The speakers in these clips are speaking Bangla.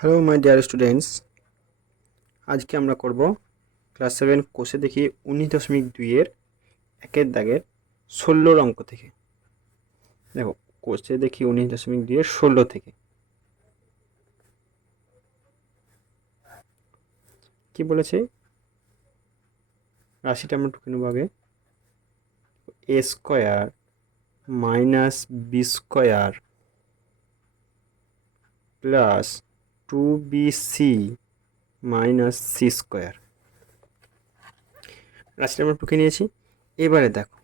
হ্যালো মাই ডিয়ার স্টুডেন্টস, আজকে আমরা করব ক্লাস 7 কোষে দেখি 19.2 এর একের দাগের 16 অঙ্ক থেকে। দেখো, কোষে দেখি 19.2 এর 16 থেকে কি বলেছে। রাশিটা আমরা টুকে নেব আগে। A square minus B square plus 2bc minus C square. রাশিটা আমরা টুকে নিয়েছি। এবারে দেখো,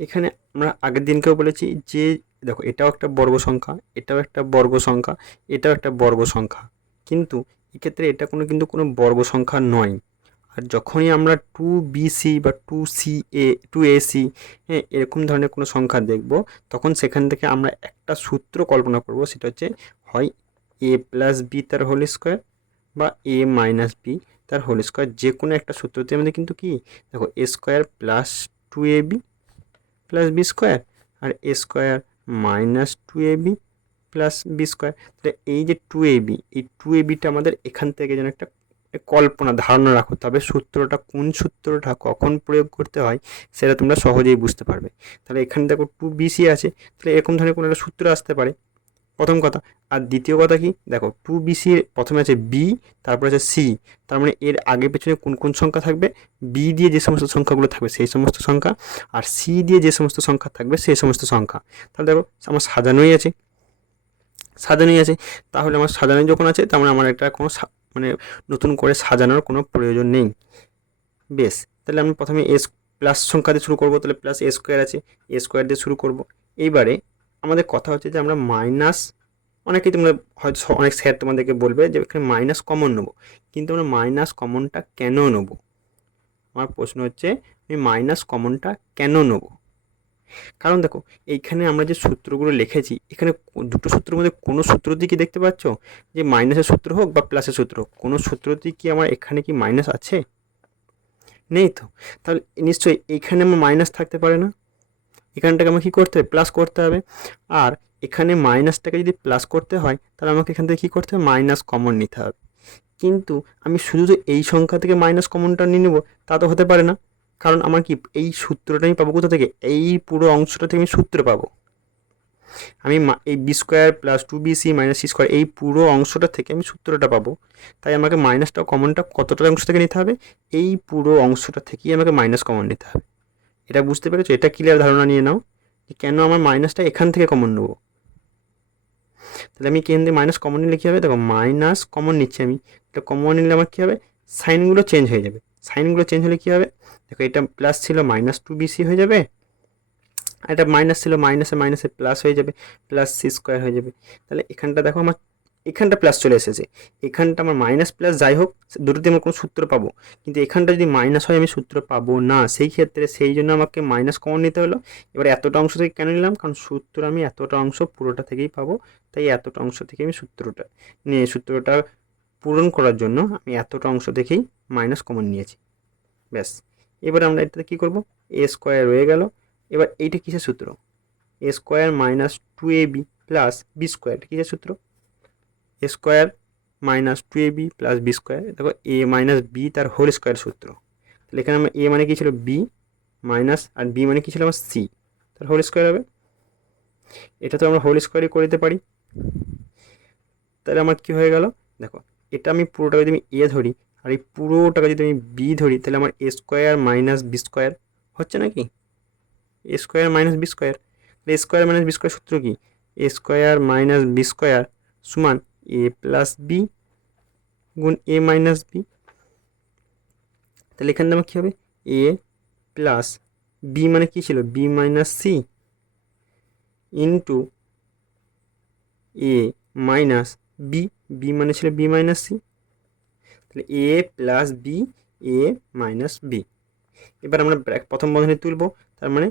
এখানে আমরা আগের দিনকেও বলেছি যে দেখো, এটাও একটা বর্গ সংখ্যা, এটাও একটা বর্গ সংখ্যা, এটাও একটা বর্গ সংখ্যা, কিন্তু এক্ষেত্রে এটা কোনো বর্গ সংখ্যা নয়। আর যখনই আমরা 2bc বা 2ac এরকম ধরনের কোনো সংখ্যা দেখব, তখন সেখান থেকে আমরা একটা সূত্র কল্পনা করব, সেটা হচ্ছে হয় a প্লাস বি তার হোল স্কোয়ার বা a মাইনাস বি তার হোল স্কোয়ার। যে কোনো একটা সূত্রতে আমাদের কিন্তু কি দেখো, a square plus 2ab plus B square আর a square minus 2ab plus B square. তাহলে এই যে 2ab, এই 2abটা আমাদের এখান থেকে যেন একটা কল্পনা ধারণা রাখতে হবে। সূত্রটা কোন সূত্রটা কখন প্রয়োগ করতে হয় সেটা তোমরা সহজেই বুঝতে পারবে। তাহলে এখানে দেখো 2bc আছে, তাহলে এরকম ধরনের কোনো একটা সূত্র আসতে পারে, প্রথম কথা। আর দ্বিতীয় কথা কি, দেখো 2bc প্রথমে আছে বি, তারপর আছে সি, তার মানে এর আগে পেছনে কোন কোন সংখ্যা থাকবে, বি দিয়ে যে সমস্ত সংখ্যাগুলো থাকবে সেই সমস্ত সংখ্যা, আর সি দিয়ে যে সমস্ত সংখ্যা থাকবে সেই সমস্ত সংখ্যা। তাহলে দেখো আমার সাজানোই আছে। তাহলে আমার সাজানোই যখন আছে, তার মানে আমার একটা কোনো মানে নতুন করে সাজানোর কোনো প্রয়োজন নেই। বেশ, তাহলে আমি প্রথমে এস প্লাস সংখ্যা দিয়ে শুরু করবো। তাহলে প্লাস এ স্কোয়ার আছে, এ স্কোয়ার দিয়ে শুরু করব। এইবারে আমাদের কথা হচ্ছে যে আমরা মাইনাস, অনেকেই তোমরা হয়তো অনেক স্যার তোমাদেরকে বলবে যে এখানে মাইনাস কমন নেবো, কিন্তু আমরা মাইনাস কমনটা কেন নেব? আমার প্রশ্ন হচ্ছে আমি মাইনাস কমনটা কেন নেব? কারণ দেখো, এইখানে আমরা যে সূত্রগুলো লিখেছি, এখানে দুটো সূত্রের মধ্যে কোনো সূত্রটি কি দেখতে পাচ্ছ যে মাইনাসের সূত্র হোক বা প্লাসের সূত্র হোক, কোনো সূত্রটি কি আমার এখানে কি মাইনাস আছে? নেই তো। তাহলে নিশ্চয়ই এইখানে আমার মাইনাস থাকতে পারে না, এখানটাকে আমাকে কী করতে হবে, প্লাস করতে হবে। আর এখানে মাইনাসটাকে যদি প্লাস করতে হয়, তাহলে আমাকে এখান থেকে কী করতে হবে, মাইনাস কমন নিতে হবে। কিন্তু আমি শুধু যে এই সংখ্যা থেকে মাইনাস কমনটা নিয়ে নেবো তা তো হতে পারে না। কারণ আমার কি এই সূত্রটা আমি পাবো কোথা থেকে, এই পুরো অংশটা থেকে আমি সূত্র পাবো। আমি এই b square plus 2bc minus C square এই পুরো অংশটা থেকে আমি সূত্রটা পাবো। তাই আমাকে মাইনাসটা কমনটা কতটা অংশ থেকে নিতে হবে, এই পুরো অংশটা থেকেই আমাকে মাইনাস কমন নিতে হবে। এটা বুঝতে পেরেছো? এটা ক্লিয়ার ধারণা নিয়ে নাও যে কেন আমার মাইনাসটা এখান থেকে কমন নেবো। তাহলে আমি এখান থেকে মাইনাস কমন নিলে কী হবে, দেখো মাইনাস কমন নিচ্ছি আমি, এটা কমন নিলে আমার কী হবে, সাইনগুলো চেঞ্জ হয়ে যাবে। সাইনগুলো চেঞ্জ হলে কী হবে, দেখো এটা প্লাস ছিল মাইনাস 2bc হয়ে যাবে, আর এটা মাইনাস ছিল মাইনাসে মাইনাসে প্লাস হয়ে যাবে, প্লাস সি স্কোয়ার হয়ে যাবে। তাহলে এখানটা দেখো আমার এখানটা প্লাস চলে এসেছে, এখানটা আমার মাইনাস প্লাস যাই হোক দুটোতে আমার কোনো সূত্র পাবো, কিন্তু এখানটা যদি মাইনাস হয় আমি সূত্র পাবো না। সেই ক্ষেত্রে সেই জন্য আমাকে মাইনাস কমন নিতে হলো। এবার এতটা অংশ থেকে কেন নিলাম, কারণ সূত্র আমি এতটা অংশ পুরোটা থেকেই পাবো, তাই এতটা অংশ থেকে আমি সূত্রটা নিয়ে সূত্রটা পূরণ করার জন্য আমি এতটা অংশ থেকেই মাইনাস কমন নিয়েছি। ব্যাস, এবার আমরা এটাতে কী করবো, এ স্কোয়ার রয়ে গেল। এবার এইটা কিসের সূত্র, A square minus 2ab plus B square, কিসের সূত্র, A square minus 2ab plus B square. দেখো এ মাইনাস বি তার হোল স্কোয়ার সূত্র। তাহলে এখানে আমার এ মানে কী ছিল, বি মাইনাস, আর বি মানে কী ছিল আমার সি, তার হোল স্কোয়ার হবে। এটা তো আমরা হোল স্কোয়ারই করে দিতে পারি। তাহলে আমার কী হয়ে গেল, দেখো এটা আমি পুরোটাকে যদি আমি এ ধরি আর এই পুরোটাকে যদি আমি বি ধরি, তাহলে আমার এ স্কোয়ার মাইনাস বি স্কোয়ার হচ্ছে নাকি, এ স্কোয়ার মাইনাস বি স্কোয়ার। তাহলে A square minus B square সূত্র কি, এ স্কোয়ার মাইনাস বি স্কোয়ার সমান এ প্লাস বি গুণ এ মাইনাস বি। তাহলে এখানে আমার কী হবে, এ প্লাস বি মানে কী ছিল, B minus C into a minus B, B মানে ছিল বি মাইনাস সি। তাহলে A plus B, A minus B. এবার আমরা প্রথম বন্ধনী তুলব, তার মানে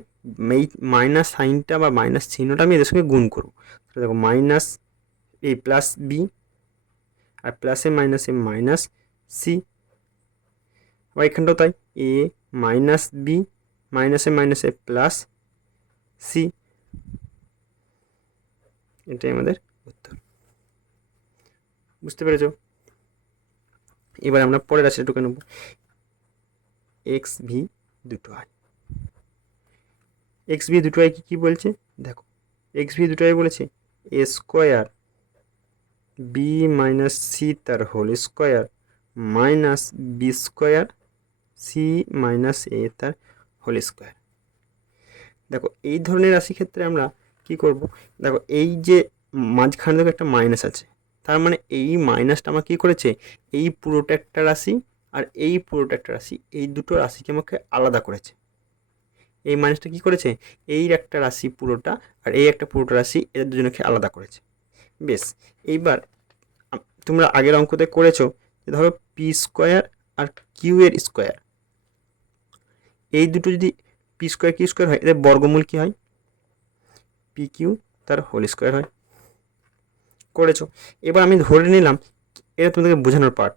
এই মাইনাস সাইনটা বা মাইনাস চিহ্নটা আমি এদের সঙ্গে গুণ করবো। তাহলে দেখো মাইনাস এ প্লাস বি আর প্লাসে মাইনাসে মাইনাস সি। আবার এখানটাও তাই, এ মাইনাস বি মাইনাসে মাইনাসে প্লাস সি। এটাই আমাদের উত্তর। বুঝতে পেরেছো? এবার আমরা পরের রাশিটা ঢুকে নেব, এক্স ভি দুটো আই। এক্স ভি দুটো আই কী বলছে দেখো, এক্স ভি দুটো আই বলেছে A square B minus C তার whole square minus B square C minus A তার হোল স্কোয়ার। দেখো এই ধরনের রাশি ক্ষেত্রে আমরা কি করব, দেখো এই যে মাঝখানে দেখো একটা মাইনাস আছে, তার মানে এই মাইনাসটা আমার কী করেছে, এই পুরোটা একটা রাশি আর এই পুরোটা একটা রাশি, এই দুটো রাশিকে আমাকে আলাদা করেছে। এই মাইনাসটা কী করেছে, এই একটা রাশি পুরোটা আর এই একটা পুরোটা রাশি, এদের দুজনকে আলাদা করেছে। বেশ, এইবার তোমরা আগের অঙ্কতে করেছো যে ধরো পি স্কোয়ার আর কিউ এর স্কোয়ার, এই দুটো যদি পি স্কোয়ার কিউ স্কোয়ার হয়, এদের বর্গমূল কী হয়, পি কিউ তার হোল স্কোয়ার হয়। করেছো। এবার আমি ধরে নিলাম, এটা তোমাদেরকে বোঝানোর পার্ট,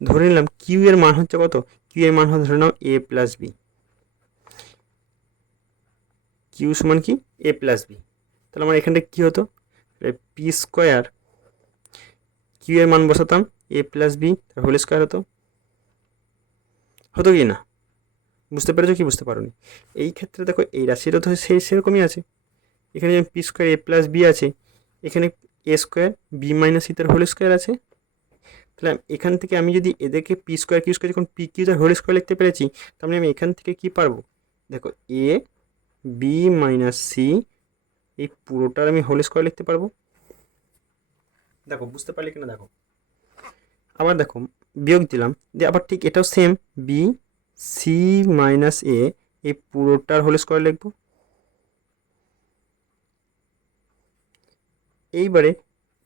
ধরে নিলাম কিউ এর মান হচ্ছে কত, কিউ এর মান হচ্ছে ধরে নাও এ প্লাস বি, কিউ সমান কি এ প্লাস বি। তাহলে আমার এখানটা কী হতো, পি স্কোয়ার কিউ এর মান বসাতাম এ প্লাস বি তার হোল স্কোয়ার হতো, হতো কি না? বুঝতে পেরেছো কি বুঝতে পারোনি? এই ক্ষেত্রে দেখো এই রাশিটা তো সেরকমই আছে, এখানে যেমন পি স্কোয়ার এ প্লাস বি আছে, এখানে এ স্কোয়ার বি মাইনাস সি তার হোল স্কোয়ার আছে। তাহলে এখান থেকে আমি যদি এদেরকে পি স্কোয়ার কিউ স্কোয়ার যখন পি কিউ তার হোল স্কোয়ার লিখতে পেরেছি, তার মানে আমি এখান থেকে কি পারবো, দেখো এ বি মাইনাস সি এই পুরোটার আমি হোল স্কোয়ার লিখতে পারবো। দেখো বুঝতে পারলে কিনা দেখো, আবার দেখো বিয়োগ দিলাম, দিয়ে আবার ঠিক এটাও সেম বি সি মাইনাস এ এই পুরোটার হোল স্কোয়ার লিখবো। এইবারে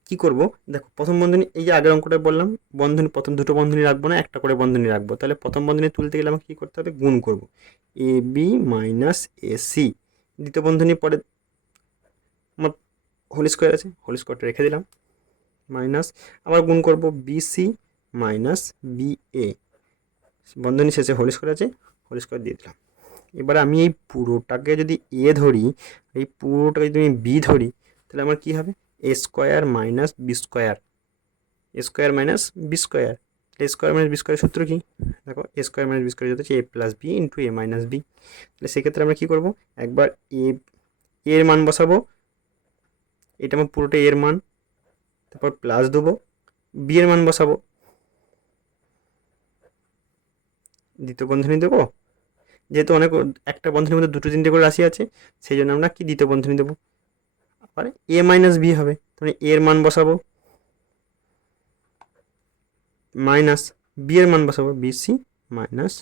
কি করব, দেখো প্রথম বন্ধনী, এই যে আগের অঙ্কটা বললাম বন্ধনী, প্রথম দুটো বন্ধনী রাখবো না, একটা করে বন্ধনী রাখবো। তাহলে প্রথম বন্ধনী তুলতে গেলে আমাকে কী করতে হবে, গুণ করব A B minus A C, দ্বিতীয় বন্ধনী পরে আমার হোল স্কোয়ার আছে, হোল স্কোয়ারটা রেখে দিলাম, মাইনাস আবার গুণ করব বি সি মাইনাস বি এ, বন্ধনী শেষে হোল স্কোয়ার আছে, হোল স্কোয়ার দিয়ে দিলাম। এবার আমি এই পুরোটাকে যদি এ ধরি, এই পুরোটাকে যদি আমি বি ধরি, তাহলে আমার কী হবে, এ স্কোয়ার মাইনাস বি স্কোয়ার, এ স্কোয়ার মাইনাস বি স্কোয়ার। এ স্কোয়ার মাইনাস বি স্কোয়ারের সূত্র কী, দেখো A square minus B square হচ্ছে এ plus B into a minus B. তাহলে সেক্ষেত্রে আমরা কী করবো, একবার এর মান বসাবো, এটা আমার পুরোটা এর মান, তারপর প্লাস দেবো, বি এর মান বসাবো, দ্বিতীয় বন্ধনী দেবো, যেহেতু অনেক একটা বন্ধনীর মধ্যে দুটো তিনটে করে রাশি আছে, সেই জন্য আমরা কি দ্বিতীয় বন্ধনী দেবো, আবার এ মাইনাস বি হবে, মানে এর মান বসাবো মাইনাস বি এর মান বসাবো বি সি মাইনাস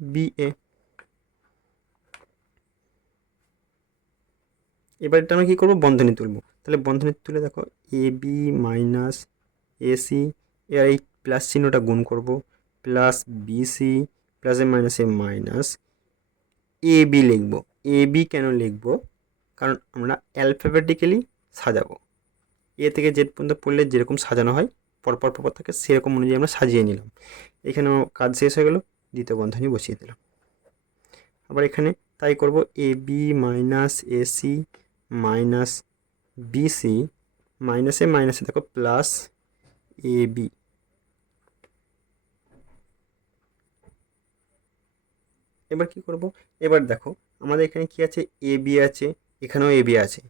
বি এ। এবার এটা আমরা কী করবো, বন্ধনী তুলবো। তাহলে বন্ধনী তুলে দেখো এ বি মাইনাস এ সি, এর এই প্লাস চিহ্নটা গুণ করবো, plus B c plus A minus A minus A B লিখবো। এ বি কেন লিখবো, কারণ আমরা অ্যালফাবেটিক্যালি সাজাবো, এ থেকে জেড পর্যন্ত পড়লে যেরকম সাজানো হয় পরপর পরপর থাকে, সেরকম অনুযায়ী আমরা সাজিয়ে নিলাম। এখানে কাজ শেষ হয়ে গেল, দ্বিতীয় বন্ধনী বসিয়ে দিলাম। আবার এখানে তাই করব, A B minus A C minus B C মাইনাসে মাইনাসে দেখো প্লাস এ বি। এবার কি করব, এবার দেখো আমাদের এখানে কি আছে, এ বি আছে, এখানেও এ বি আছে।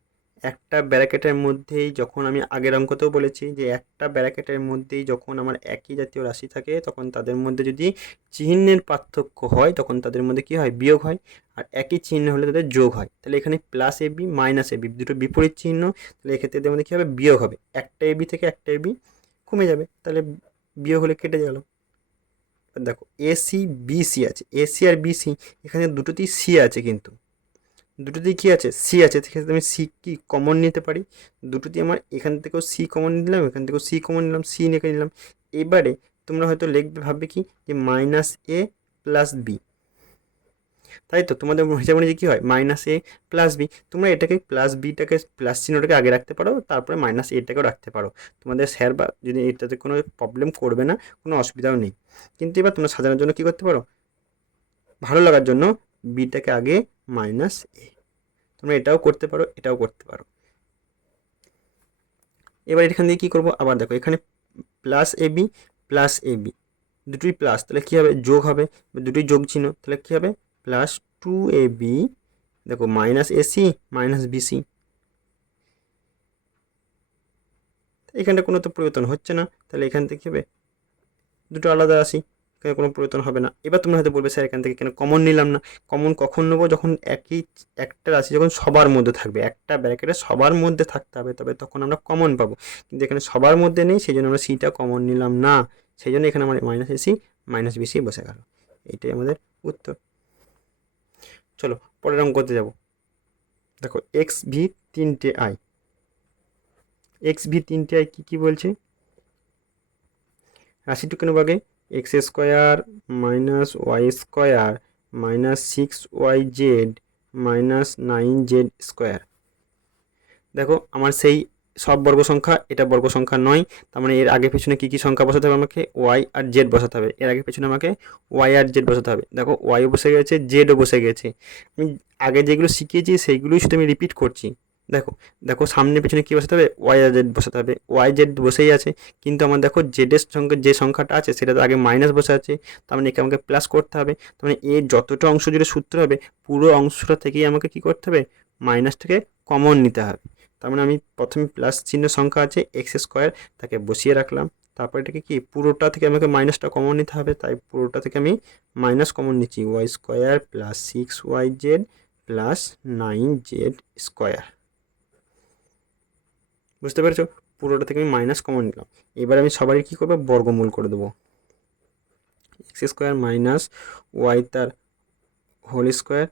একটা ব্র্যাকেটের মধ্যেই, যখন আমি আগের অঙ্কতেও বলেছি যে একটা ব্র্যাকেটের মধ্যেই যখন আমার একই জাতীয় রাশি থাকে, তখন তাদের মধ্যে যদি চিহ্নের পার্থক্য হয়, তখন তাদের মধ্যে কী হয়, বিয়োগ হয়, আর একই চিহ্ন হলে তাদের যোগ হয়। তাহলে এখানে plus A B minus A B দুটো বিপরীত চিহ্ন, তাহলে এক্ষেত্রে এদের মধ্যে কী হবে, বিয়োগ হবে, একটা এ বি থেকে একটা এ বি কমে যাবে, তাহলে বিয়োগ হলে কেটে গেল। দেখো এসি বিসি আছে, এসি আর বিসি এখানে দুটোতেই সি আছে, কিন্তু দুটোতেই কী আছে, সি আছে, সেক্ষেত্রে আমি সি কি কমন নিতে পারি, দুটোতেই আমার এখান থেকেও সি কমন নিলাম, এখান থেকেও সি কমন নিলাম, সি নিয়ে নিলাম। এবারে তোমরা হয়তো লিখবে, ভাববে কি যে মাইনাস এ প্লাস বি, তাই তো তোমাদের হিসাব অনুযায়ী কী হয়, মাইনাস এ প্লাস বি। তোমরা এটাকে প্লাস বিটাকে প্লাস চিহ্নটাকে আগে রাখতে পারো, তারপরে মাইনাস এটাকেও রাখতে পারো, তোমাদের স্যার বা যদি এটাতে কোনো প্রবলেম করবে না, কোনো অসুবিধাও নেই। কিন্তু এবার তোমরা সাজানোর জন্য কী করতে পারো, ভালো লাগার জন্য বিটাকে আগে মাইনাস এ, তোমরা এটাও করতে পারো, এটাও করতে পারো। এবার এখান থেকে কী করবো, আবার দেখো এখানে প্লাস এবি দুটোই প্লাস, তাহলে কী হবে যোগ হবে, দুটোই যোগ চিহ্ন, তাহলে কী হবে প্লাস 2ab, দেখো মাইনাস এসি মাইনাস বিসি। এখানটা কোনো তো পরিবর্তন হচ্ছে না, তাহলে এখান থেকে কী হবে দুটো আলাদা রাশি, এখানে কোনো পরিবর্তন হবে না। এবার তোমরা হয়তো বলবে স্যার এখান থেকে কেন কমন নিলাম না। কমন কখন নেবো, যখন একটা রাশি যখন সবার মধ্যে থাকবে, একটা ব্র্যাকেটে সবার মধ্যে থাকতে হবে, তবে তখন আমরা কমন পাবো। কিন্তু এখানে সবার মধ্যে নেই, সেই জন্য আমরা সিটা কমন নিলাম না, সেই জন্য এখানে আমার মাইনাস এসি মাইনাস বিসি বসে গেল। এইটাই আমাদের উত্তর। চলো পরের অঙ্কতে যাব। দেখো এক্স ভি 3টে আই, এক্স ভি 3টে আই কী বলছে, রাশিটুকু নেব আগে, x square minus y square minus 6yz minus 9z square. দেখো আমার সেই সব বর্গ সংখ্যা, এটা বর্গ সংখ্যা নয়, তার মানে এর আগে পেছনে কী কী সংখ্যা বসাতে হবে, আমাকে ওয়াই আর জেড বসাতে হবে। এর আগে পেছনে আমাকে ওয়াই আর জেড বসাতে হবে। দেখো ওয়াইও বসে গেছে, জেডও বসে গেছে। আমি আগে যেগুলো শিখিয়েছি সেইগুলোই শুধু আমি রিপিট করছি। দেখো দেখো সামনে পেছনে কী বসাতে হবে, ওয়াই আর জেড বসাতে হবে। ওয়াই জেড বসেই আছে, কিন্তু আমার দেখো জেডের সঙ্গে যে সংখ্যাটা আছে সেটা তো আগে মাইনাস বসে আছে, তার মানে একে আমাকে প্লাস করতে হবে। তার মানে এর যতটা অংশ জুড়ে সূত্র হবে পুরো অংশটা থেকেই আমাকে কী করতে হবে, মাইনাসটাকে কমন নিতে হবে। তার মানে আমি প্রথমে প্লাস চিহ্ন সংখ্যা আছে এক্স স্কোয়ার, তাকে বসিয়ে রাখলাম। তারপর এটাকে কি পুরোটা থেকে আমাকে মাইনাসটা কমন নিতে হবে, তাই পুরোটা থেকে আমি মাইনাস কমন নিচ্ছি, y square plus 6yz plus 9z square. বুঝতে পেরেছো, পুরোটা থেকে আমি মাইনাস কমন নিলাম। এবার আমি সবারই কী করবো, বর্গমূল করে দেবো। এক্স স্কোয়ার মাইনাস ওয়াই তার হোল স্কোয়ার,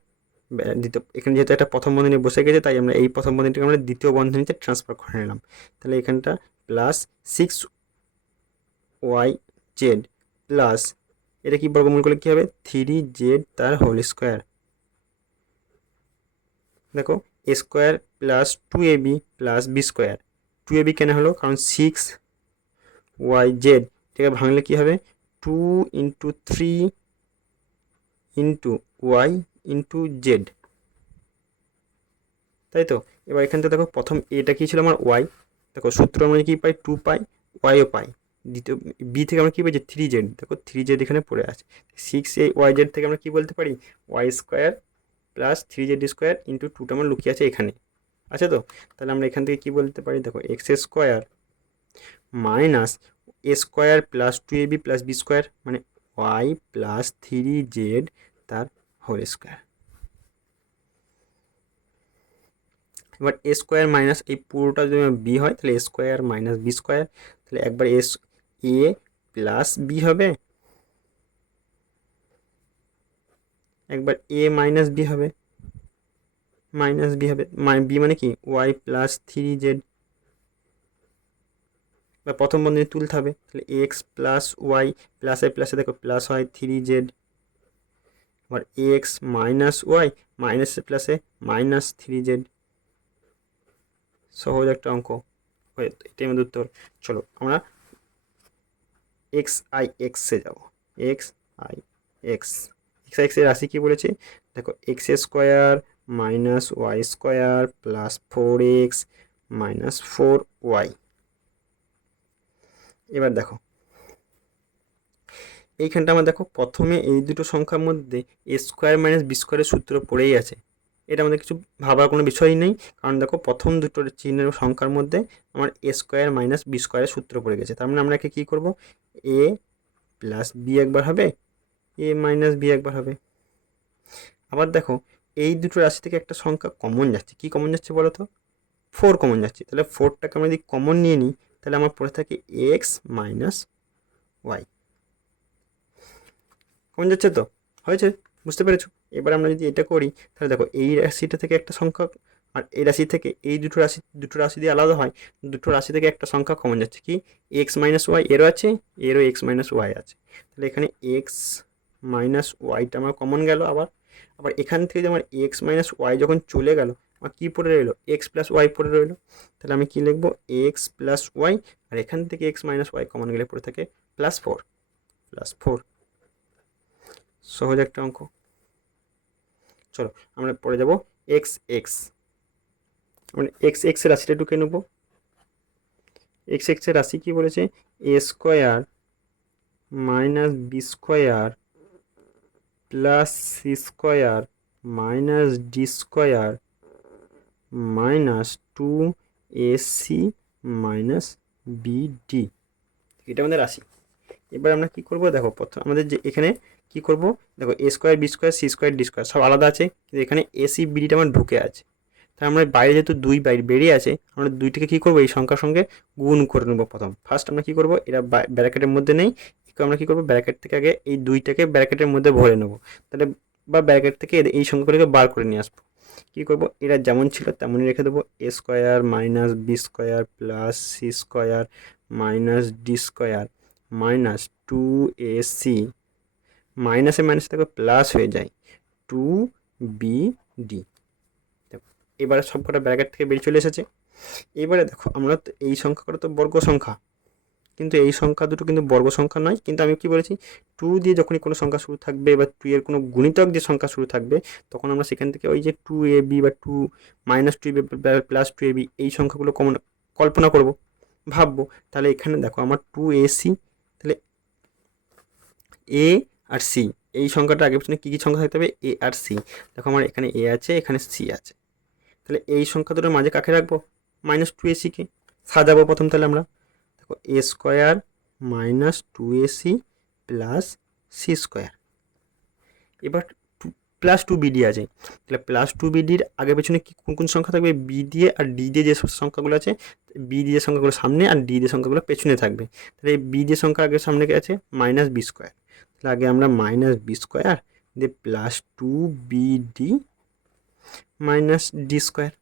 দ্বিতীয়, এখানে যেহেতু একটা প্রথম বন্ধনী বসে গেছে তাই আমরা এই প্রথম বন্ধনীটাকে আমরা দ্বিতীয় বন্ধনীতে ট্রান্সফার করে নিলাম। তাহলে এখানটা প্লাস 6yz প্লাস এটা কি বর্গমূল করলে কী হবে 3z তার হোল স্কোয়ার। দেখো A square plus 2ab plus B square. 2ab কেন হলো, কারণ 6yz এটাকে ভাঙলে কী হবে 2 into 3 into y into z, তাই তো। এবার এখান থেকে দেখো প্রথম এটা কী ছিল আমার ওয়াই, দেখো সূত্র আমরা কী পাই 2 পাই, ওয়াইও পাই। দ্বিতীয় বি থেকে আমরা কী পাইছি 3z, দেখো 3z এখানে পড়ে আছে। 6yz থেকে আমরা কী বলতে পারি y square plus 3z square into 2টা আমার লুকিয়ে আছে এখানে, আছে তো। তাহলে আমরা এখান থেকে কী বলতে পারি, দেখো x square minus A square plus 2ab plus B square, মানে ওয়াই প্লাস 3z তার হোল স্কোয়ার। এবার এ স্কোয়ার মাইনাস এই পুরোটা যদি বি হয় তাহলে A square minus B square, তাহলে একবার এ প্লাস বি হবে, একবার এ মাইনাস বি হবে, মাইনাস বি হবে, বি মানে কি ওয়াই প্লাস 3z, বা প্রথম বন্ধনী তুলতে হবে, তাহলে এক্স প্লাস ওয়াই প্লাসে প্লাসে দেখো প্লাস হয় 3z, আবার এক্স মাইনাস ওয়াই মাইনাসে প্লাসে মাইনাস 3z। সহজ একটা অঙ্ক, এটাই আমাদের উত্তর। চলো আমরা এক্সে যাব, এক্স আই এক্স এর রাশি কী বলেছে, দেখো x square minus y square plus 4x minus 4y। এবার দেখো এইখানটা আমার দেখো প্রথমে এই দুটো সংখ্যার মধ্যে এ স্কোয়ার মাইনাস বি স্কোয়ারের সূত্র পড়েই আছে, এটা আমাদের কিছু ভাবার কোনো বিষয়ই নেই, কারণ দেখো প্রথম দুটো চিহ্নের সংখ্যার মধ্যে আমার এ স্কোয়ার মাইনাস বি স্কোয়ারের সূত্র পড়ে গেছে। তার মানে আমরা কী করবো, এ প্লাস বি একবার হবে, এ মাইনাস বি একবার হবে। আবার দেখো এই দুটো রাশি থেকে একটা সংখ্যা কমন যাচ্ছে, কি কমন যাচ্ছে বলো তো, 4 কমন যাচ্ছে। তাহলে 4টাকে আমরা যদি কমন নিয়ে নিই তাহলে আমার পড়ে থাকে এক্স মাইনাস ওয়াই, কমন যাচ্ছে তো, হয়েছে, বুঝতে পেরেছো। এবার আমরা যদি এটা করি তাহলে দেখো এই রাশিটা থেকে একটা সংখ্যা আর এই রাশি থেকে এই দুটো রাশি দিয়ে আলাদা হয়, দুটো রাশি থেকে একটা সংখ্যা কমন যাচ্ছে, কি এক্স মাইনাস ওয়াই এরও আছে, এরও এক্স মাইনাস ওয়াই আছে। তাহলে এখানে এক্স মাইনাস ওয়াইটা আমার কমন গেল। আবার আবার এখান থেকে যে আমার এক্স মাইনাস ওয়াই যখন চলে গেল আমার কী পড়ে রইলো, এক্স প্লাস ওয়াই পড়ে রইলো। তাহলে আমি কী লিখবো, এক্স প্লাস ওয়াই, আর এখান থেকে এক্স মাইনাস ওয়াই কমন গেলে পড়ে থাকে +4। সহজ একটা অঙ্ক। চলো আমরা পরে যাব এক্স এক্স, মানে এক্স এর রাশিটা ঢুকে নেব, এক্স এক্সের রাশি কী বলেছে, A square minus B square plus C square minus D square minus 2ac minus BD, এটা আমাদের রাশি। এবার আমরা কী করবো, দেখো প্রথম আমাদের যে এখানে কী করবো, দেখো A square B square C square D square সব আলাদা আছে, কিন্তু এখানে এসি বিডিটা আমার ঢুকে আছে। তাই আমরা বাইরে যেহেতু দুই বাইরে বেরিয়ে আছে, আমরা দুইটাকে কী করবো, এই সংখ্যার সঙ্গে গুণ করে নেবো। প্রথম ফার্স্ট আমরা কী করবো, এরা ব্র্যাকেটের মধ্যে নেই, আমরা কী করবো, ব্র্যাকেট থেকে আগে এই দুইটাকে ব্র্যাকেটের মধ্যে ভরে নেবো, তাহলে বা ব্র্যাকেট থেকে এই সংখ্যাগুলোকে বার করে নিয়ে আসবো। কী করবো, এরা যেমন ছিল তেমনই রেখে দেবো, A square minus B square plus C square minus D square minus 2ac, মাইনাসে মাইনাসে দেখো প্লাস হয়ে যায় 2bd। এবারে সবকটা ব্র্যাকেট থেকে বেরিয়ে চলে এসেছে। এবারে দেখো আমরা তো এই সংখ্যাগুলো তো বর্গ সংখ্যা, কিন্তু এই সংখ্যা দুটো কিন্তু বর্গ সংখ্যা নয়, কিন্তু আমি কি বলেছি, 2 দিয়ে যখনই কোনো সংখ্যা শুরু থাকবে বা 2 এর কোনো গুণিতক যে সংখ্যা শুরু থাকবে, তখন আমরা সেখান থেকে ওই যে 2ab বা 2 মাইনাস 2ab প্লাস 2ab এই সংখ্যাগুলো কল্পনা করব, ভাববো। তাহলে এখানে দেখো আমার 2ac, তাহলে এ আর সি, এই সংখ্যাটা আগে পিছনে কী কী সংখ্যা থাকতে হবে, এ আর সি। দেখো আমার এখানে এ আছে, এখানে সি আছে, তাহলে এই সংখ্যা দুটোর মাঝে কাকে রাখবো, মাইনাস 2ac-কে সাজাবো প্রথম। তাহলে আমরা দেখো A square minus 2ac plus C square, এবার প্লাস 2bd আছে, তাহলে প্লাস 2bdর আগে পেছনে কি কোন কোন সংখ্যা থাকবে, বি দিয়ে আর ডি দিয়ে যে সংখ্যাগুলো আছে, বি দিয়ে সংখ্যাগুলো সামনে আর ডি দিয়ে সংখ্যাগুলো পেছনে থাকবে। তাহলে এই বি দিয়ে সংখ্যা আগে সামনে আছে মাইনাস বি স্কোয়ার, তাহলে আগে আমরা মাইনাস বি স্কোয়ার দিয়ে plus 2bd minus D square.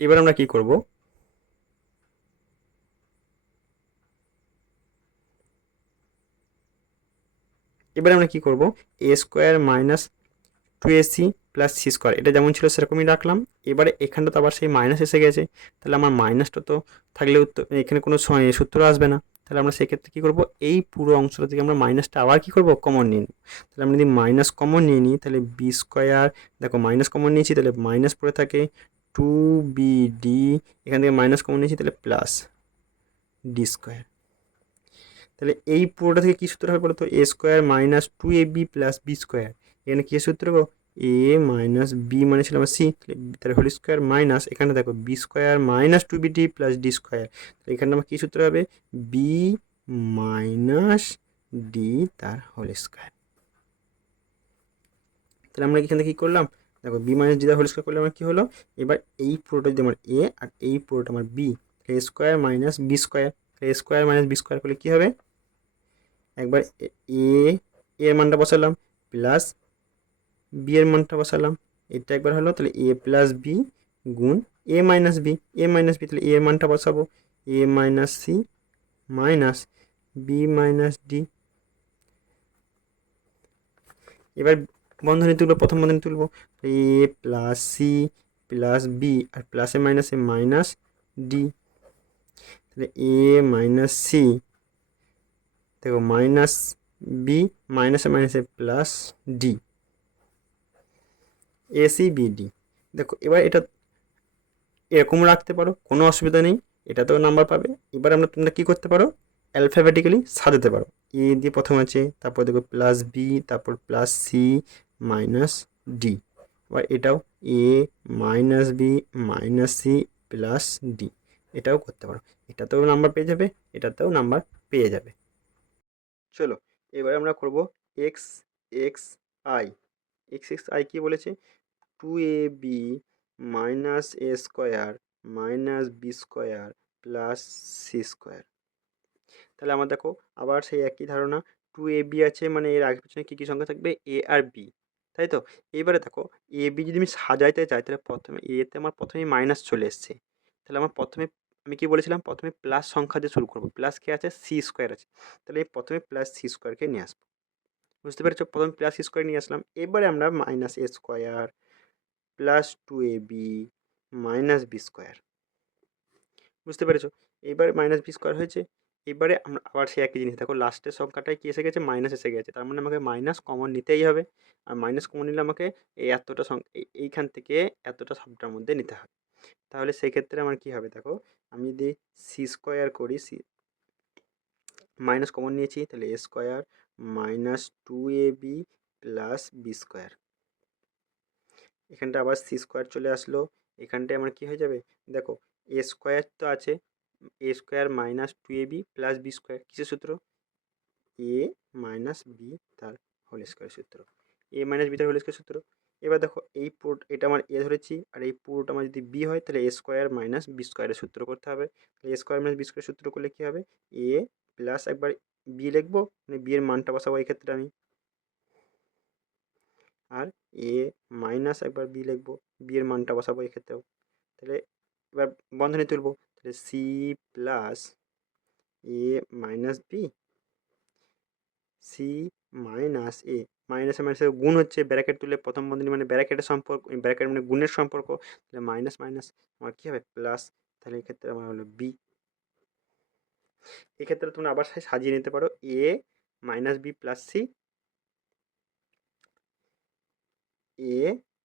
এবার আমরা কি করব, এবার আমরা কি করব, A square minus 2ac plus C square, এটা যেমন ছিল সেরকমই রাখলাম। এবারে এখানটা তো আবার সেই মাইনাস এসে গেছে, তাহলে আমার মাইনাসটা তো থাকলে এখানে কোনো সূত্র আসবে না। তাহলে আমরা সেক্ষেত্রে কী করবো, এই পুরো অংশটা থেকে আমরা মাইনাসটা আবার কী করবো, কমন নিয়ে নিই। তাহলে আমরা যদি মাইনাস কমন নিয়ে নিই, তাহলে বি স্কোয়ার, দেখো মাইনাস কমন নিয়েছি, তাহলে মাইনাস পড়ে থাকে 2bd, এখান থেকে মাইনাস কমন নিয়েছি, তাহলে প্লাস ডি স্কোয়ার। তাহলে এই পুরোটা থেকে কী সূত্র হবে বলো তো, A square minus 2ab plus B square, এখানে কী সূত্র গো, এ মাইনাস বি মানে ছিল আমার সি, তাহলে হোল স্কোয়ার মাইনাস এখানে দেখো b square minus 2bd plus D square, তাহলে এখানে আমার কী সূত্র হবে, বি মাইনাস ডি তার হোল স্কোয়ার। তাহলে আমরা এখান থেকে কী করলাম, দেখো বি মাইনাস ডি তার হোল স্কোয়ার করলে আমার কী হলো, এবার এই পুরোটা যদি আমার এ আর এই পুরোটা আমার B, A square minus B square, A square minus B square করলে কী হবে, একবার এর মানটা বসালাম প্লাস বি এর মানটা বসালাম, এটা একবার হলো, তাহলে এ প্লাস বি গুণ A minus B, A minus B, তাহলে এ এর মানটা বসাবো A minus C minus B minus D. এবার বন্ধনী তুলবো, প্রথম বন্ধনী তুলবো, A plus C plus B আর প্লাসে মাইনাসে মাইনাস ডি, তাহলে এ মাইনাস সি, দেখো মাইনাস বি মাইনাসে মাইনাসে প্লাস ডি, এসি বিডি। দেখো এবার এটা এরকম রাখতে পারো, কোনো অসুবিধা নেই, এটাতেও নাম্বার পাবে। এবার তোমরা কী করতে পারো, অ্যালফাবেটিক্যালি সাজাতে পারো, এ দিয়ে প্রথম আছে, তারপর দেখো প্লাস বি, তারপর প্লাস সি মাইনাস ডি, এবার এটাও A minus B minus C plus D, এটাও করতে পারো, এটাতেও নাম্বার পেয়ে যাবে, এটাতেও নাম্বার পেয়ে যাবে। চলো এবারে আমরা করব X X I. X I কী বলেছে, 2ab minus A square minus B square plus C square. তাহলে আমার দেখো আবার সেই একই ধারণা, 2ab আছে মানে এর আগে পিছনে কী কী সংখ্যা থাকবে, এ আর বি, তাই তো। এবারে দেখো এ বি যদি আমি সাজাইতে চাই, তাহলে প্রথমে এতে আমার প্রথমেই মাইনাস চলে এসছে, তাহলে আমার প্রথমে আমি কি বলেছিলাম, প্রথমে প্লাস সংখ্যা দিয়ে শুরু করবো, প্লাস কে আছে, সি স্কোয়ার আছে, তাহলে এই প্রথমে প্লাস সি স্কোয়ারকে নিয়ে আসবো, বুঝতে পেরেছো, প্রথমে প্লাস সি স্কোয়ার নিয়ে আসলাম। এবারে আমরা minus A square plus 2ab minus B square, বুঝতে পেরেছো, এবার মাইনাস বি স্কোয়ার হয়েছে। এবারে আমরা আবার সেই একই জিনিস দেখো, লাস্টের সংখ্যাটায় কি এসে গেছে, মাইনাস এসে গেছে, তার মানে আমাকে মাইনাস কমন নিতেই হবে। আর মাইনাস কমন নিলে আমাকে এই এতটা এইখান থেকে এতটা সবটার মধ্যে নিতে হবে। তাহলে সেক্ষেত্রে আমার কি হবে দেখো, আমি যদি সি স্কোয়ার করি, সি মাইনাস কমন নিয়েছি, তাহলে A square minus 2ab plus B square, এখানটা আবার সি স্কোয়ার চলে আসলো, এখানটায় আমার কি হয়ে যাবে দেখো, এ স্কোয়ার তো আছে, A square minus 2ab plus B square, কিসের সূত্র, এ মাইনাস বি তার হোল স্কোয়ার সূত্র, এ মাইনাস বি তার হোল স্কোয়ার সূত্র। এবার দেখো এই পুরো এটা আমার এ ধরেছি, আর এই পুরোটা আমার যদি বি হয়, তাহলে এ স্কোয়ার মাইনাস বি স্কোয়ারের সূত্র করতে হবে। তাহলে A square minus B square সূত্র করলে কী হবে, এ প্লাস একবার বি লিখবো, মানে বি এর মানটা বসাবো এই ক্ষেত্রে আমি, আর এ মাইনাস একবার বি লিখবো, বি এর মানটা বসাবো এই ক্ষেত্রেও। তাহলে এবার বন্ধনী তুলবো, তাহলে সি প্লাস এ মাইনাস বি, সি মাইনাস এ, মাইনাসে মাইনাসে গুণ হচ্ছে, ব্র্যাকেট তুলে প্রথম বন্ধনী মানে ব্র্যাকেটের সম্পর্ক, ব্র্যাকেট মানে গুণের সম্পর্ক, তাহলে মাইনাস মাইনাস আমার কী হবে প্লাস, তাহলে এক্ষেত্রে আমার হলো বি। এক্ষেত্রে তোমরা আবার সাজিয়ে নিতে পারো, এ মাইনাস বি প্লাস সি, এ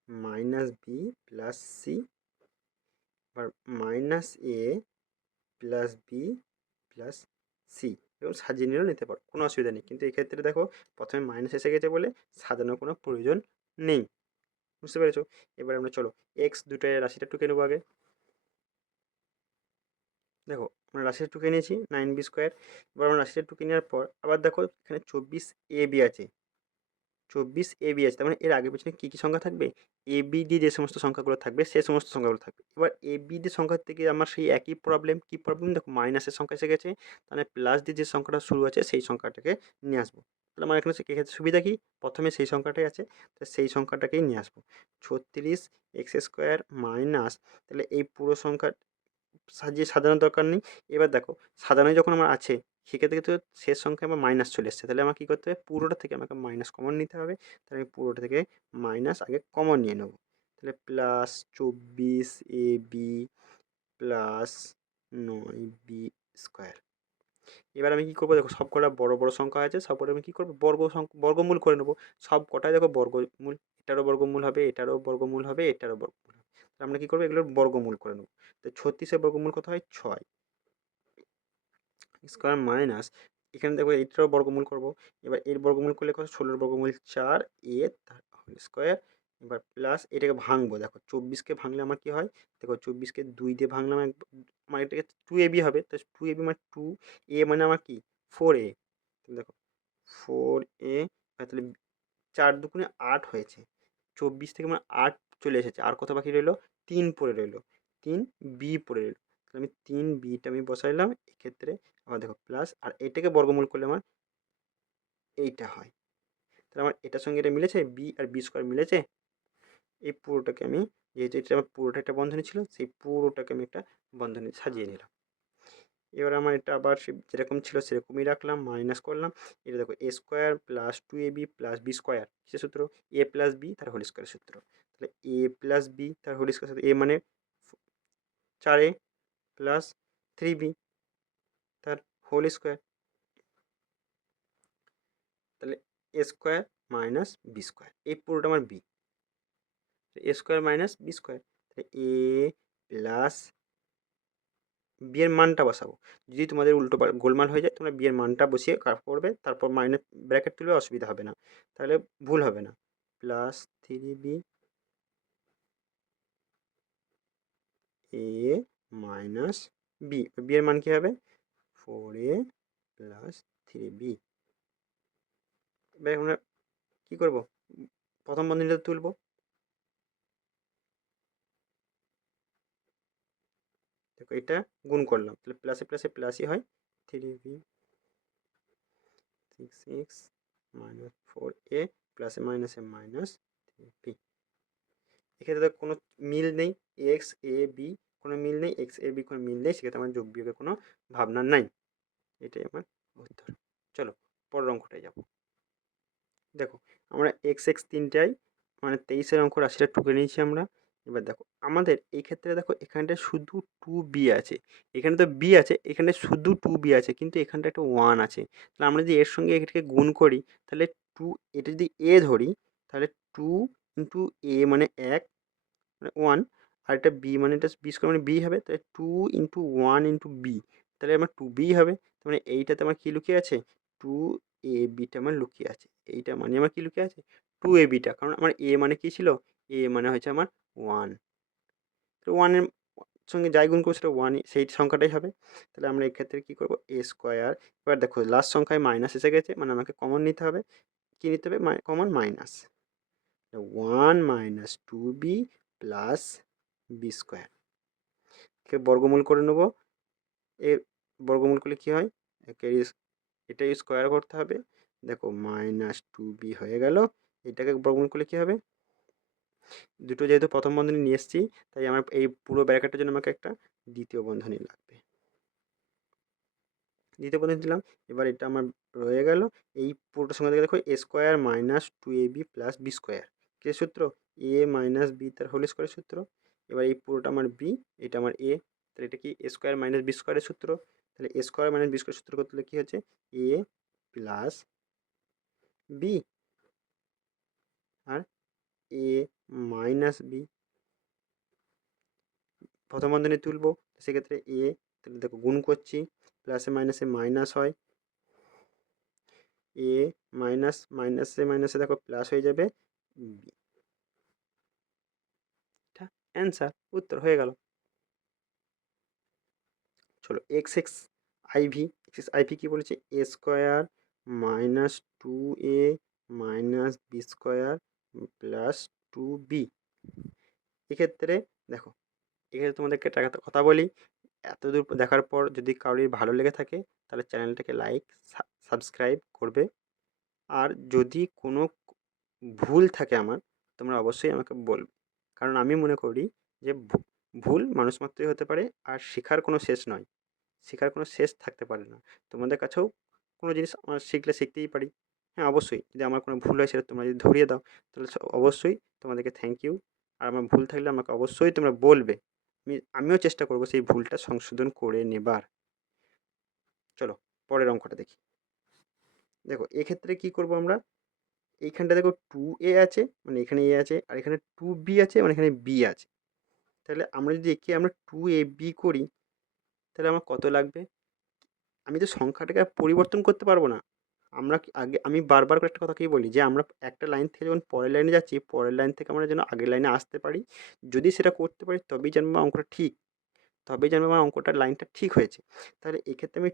মাইনাস বি প্লাস সি, আবার মাইনাস এ প্লাস বি প্লাস সি, এবং সাজিয়ে নিয়েও নিতে পারো, কোনো অসুবিধা নেই। কিন্তু এক্ষেত্রে দেখো প্রথমে মাইনাস এসে গেছে বলে সাজানোর কোনো প্রয়োজন নেই, বুঝতে পেরেছো। এবার আমরা চলো এক্স দুটোয় রাশিটা টুকে নেবো আগে। দেখো আমরা রাশিটা টুকে নিয়েছি 9b স্কোয়ার। এবার আমরা রাশিটা টুকে নেওয়ার পর আবার দেখো এখানে 24ab আছে, 24ab আছে, তার মানে এর আগে পেছনে কী কী সংখ্যা থাকবে, এবি দিয়ে যে সমস্ত সংখ্যাগুলো থাকবে সে সমস্ত সংখ্যাগুলো থাকবে। এবার এবি দিয়ে সংখ্যা থেকে আমার সেই একই প্রবলেম, কী প্রবলেম দেখো, মাইনাসের সংখ্যা এসে গেছে, তাহলে প্লাস দিয়ে যে সংখ্যাটা শুরু আছে সেই সংখ্যাটাকে নিয়ে আসবো। তাহলে আমার এখানে এক্ষেত্রে সুবিধা কি, প্রথমে সেই সংখ্যাটাই আছে, তো সেই সংখ্যাটাকেই নিয়ে আসবো, 36 এক্স স্কোয়ার মাইনাস, তাহলে এই পুরো সংখ্যা সাজানোর দরকার নেই। এবার দেখো সাজানো যখন আমার আছে, সেক্ষেত্রে কিন্তু শেষ সংখ্যা আমার মাইনাস চলে এসছে, তাহলে আমার কী করতে হবে, পুরোটা থেকে আমাকে মাইনাস কমন নিতে হবে। তাহলে আমি পুরোটা থেকে মাইনাস আগে কমন নিয়ে নেব, তাহলে plus 24ab plus 9b square. এবার আমি কী করবো দেখো, সব কটা বড়ো বড়ো সংখ্যা আছে, সব কটা আমি কী করবো, বর্গমূল করে নেবো, সব কটাই দেখো বর্গমূল, এটারও বর্গমূল হবে, এটারও বর্গমূল হবে, এটারও বর্গমূল হবে, তাহলে আমরা কী করবো এগুলোর বর্গমূল করে নেবো। তো 36-এর বর্গমূল কত হয়, 6 স্কোয়ার মাইনাস, এখানে দেখো এইটারও বর্গমূল করবো, এবার এর বর্গমূল করলে কত, 16-এর বর্গমূল 4 এ তার হোল স্কোয়ার, এবার প্লাস এটাকে ভাঙবো, দেখো 24কে ভাঙলে আমার কি হয়, দেখো 24কে 2 দিয়ে ভাঙলাম, আমার এটাকে 2ab হবে, তো 2ab মানে 2a মানে আমার কি 4a, দেখো 4a, তাহলে 4 দুগুণে 8 হয়েছে, 24 থেকে আমার 8 চলে এসেছে, আর কত বাকি রইলো, 3 পড়ে রইলো, 3b পড়ে রইলো, তাহলে আমি 3bটা আমি বসাইলাম এক্ষেত্রে। আবার দেখো প্লাস, আর এটাকে বর্গমূল করলে আমার এইটা হয়, তাহলে আমার এটার সঙ্গে এটা মিলেছে, বি আর বি স্কোয়ার মিলেছে, এই পুরোটাকে আমি, যেহেতু এটা আমার পুরোটা একটা বন্ধনী ছিল, সেই পুরোটাকে আমি একটা বন্ধনী সাজিয়ে নিলাম। এবার আমার এটা আবার যেরকম ছিল সেরকমই রাখলাম, মাইনাস করলাম, এটা দেখো A square plus 2ab plus B square, কিসের সূত্র, এ প্লাস বি তার হোল স্কোয়ারের সূত্র, তাহলে এ প্লাস বি তার হোল স্কোয়ার, এ মানে 4a প্লাস 3b তার হোল স্কোয়ার, তাহলে A square minus B square, এই পুরোটা আমার B, A square minus B square, তাহলে এ প্লাস বি এর মানটা বসাবো, যদি তোমাদের উল্টো গোলমাল হয়ে যায় তোমরা বি এর মানটা বসিয়ে করবে, তারপর মাইনাস ব্র্যাকেট তুলবে, অসুবিধা হবে না, তাহলে ভুল হবে না, প্লাস 3b এ মাইনাস বি, বি এর মান কী হবে 4a প্লাস 3b। এবার আমরা কী করবো, প্রথম বন্ধনীটা তুলবো, দেখো এটা গুণ করলাম, তাহলে প্লাসে প্লাসে প্লাসই হয়, 3b 6x মাইনাস 4a প্লাসে মাইনাসে মাইনাস 3b। এক্ষেত্রে তো কোনো মিল নেই, এক্স এ বি কোনো মিল নেই, এক্স এ বি কোনো মিল নেই, সেক্ষেত্রে আমার যোগ বিয়োগের কোনো ভাবনা নাই, এটাই আমার উত্তর। চলো পরের অঙ্কটায় যাব। দেখো আমরা এক্স এক্স তিনটাই মানে 23-এর অঙ্ক রাশিটা টুকে নিয়েছি আমরা, এবার দেখো আমাদের এই ক্ষেত্রে দেখো এখানটায় শুধু টু বি আছে, এখানে তো বি আছে, এখানে শুধু টু বি আছে, কিন্তু এখানটা একটা ওয়ান আছে। তাহলে আমরা যদি এর সঙ্গে এটাকে গুণ করি তাহলে টু, এটা যদি এ ধরি তাহলে টু ইন্টু এ মানে এক, মানে ওয়ান, আর এটা বি মানে এটা বি স্কোয়ার মানে বি হবে, তাহলে two into one into b, তাহলে আমার টু বি হবে। তার মানে এইটাতে আমার কী লুকিয়ে আছে, টু এ বিটা আমার লুকিয়ে আছে, এইটা মানে আমার কী লুকিয়ে আছে, টু এ বিটা, কারণ আমার এ মানে কী ছিল, এ মানে হচ্ছে আমার ওয়ান, তো ওয়ানের সঙ্গে যাই গুণ করবো সেটা ওয়ানই, সেই সংখ্যাটাই হবে। তাহলে আমরা এক্ষেত্রে কী করবো, এ স্কোয়ার, এবার দেখো লাস্ট সংখ্যায় মাইনাস এসে গেছে, মানে আমাকে কমন নিতে হবে, কী নিতে হবে, common minus, one minus two B plus B square, কে বর্গমূল করে নেব। এ বর্গমূল করলে কী হয়, এটাই স্কোয়ার করতে হবে, দেখো মাইনাস টু বি হয়ে গেল, এটাকে বর্গমূল করলে কী হবে, দুটো যেহেতু প্রথম বন্ধনী নিয়ে এসেছি তাই আমার এই পুরো ব্র্যাকেটের জন্য আমাকে একটা দ্বিতীয় বন্ধনী লাগবে, দ্বিতীয় বন্ধনী দিলাম। এবার এটা আমার রয়ে গেল, এই পুরোটার সঙ্গে দেখো A square minus two A B plus B square, কে সূত্র, এ মাইনাস বি তার হোল স্কোয়ারের সূত্র। এবার এই পুরোটা আমার বি, এটা আমার এ, তাহলে এটা কি এ স্কোয়ার মাইনাস বি স্কোয়ারের সূত্র, তাহলে A square minus B square সূত্র করতে হলে কী হচ্ছে, এ প্লাস বি আর এ মাইনাস বি, প্রথম বন্ধনী তুলবো, সেক্ষেত্রে এ, তাহলে দেখো গুণ করছি, প্লাসে মাইনাসে মাইনাস হয়, এ মাইনাস মাইনাসে মাইনাসে দেখো প্লাস হয়ে যাবে বি, এটা অ্যান্সার, উত্তর হয়ে গেল। চলো X X I V, X I V কী বলেছে, A square minus two A minus B square plus two B. এক্ষেত্রে দেখো, এক্ষেত্রে তোমাদেরকে একটা কথা বলি, এতদূর দেখার পর যদি কারোর ভালো লেগে থাকে তাহলে চ্যানেলটাকে লাইক সাবস্ক্রাইব করবে, আর যদি কোনো ভুল থাকে আমার, তোমরা অবশ্যই আমাকে বলবে, কারণ আমি মনে করি যে ভুল মানুষ মাত্রই হতে পারে, আর শেখার কোনো শেষ নয়, শেখার কোনো শেষ থাকতে পারে না। তোমাদের কাছেও কোনো জিনিস আমার শিখলে শিখতেই পারি। হ্যাঁ, অবশ্যই যদি আমার কোনো ভুল হয় সেটা তোমরা যদি ধরিয়ে দাও তাহলে অবশ্যই তোমাদেরকে থ্যাংক ইউ। আর আমার ভুল থাকলে আমাকে অবশ্যই তোমরা বলবে, আমিও চেষ্টা করব সেই ভুলটা সংশোধন করে নেবার। চলো পরের অঙ্কটা দেখি। দেখো এক্ষেত্রে কি করব আমরা, এইখানটা দেখো টু এ আছে, মানে এখানে এ আছে, আর এখানে টু বি আছে, মানে এখানে বি আছে। তাহলে আমরা যদি একে আমরা টু এ বি করি তাহলে আমার কত লাগবে, আমি তো সংখ্যাটাকে আর পরিবর্তন করতে পারবো না। আমরা আগে, আমি বারবার করে একটা কথাকেই বলি যে আমরা একটা লাইন থেকে যখন পরের লাইনে যাচ্ছি, পরের লাইন থেকে আমরা যেন আগের লাইনে আসতে পারি, যদি সেটা করতে পারি তবেই জানবো অঙ্কটা ঠিক, তবেই জানবো আমার অঙ্কটার লাইনটা ঠিক হয়েছে। তাহলে এক্ষেত্রে আমি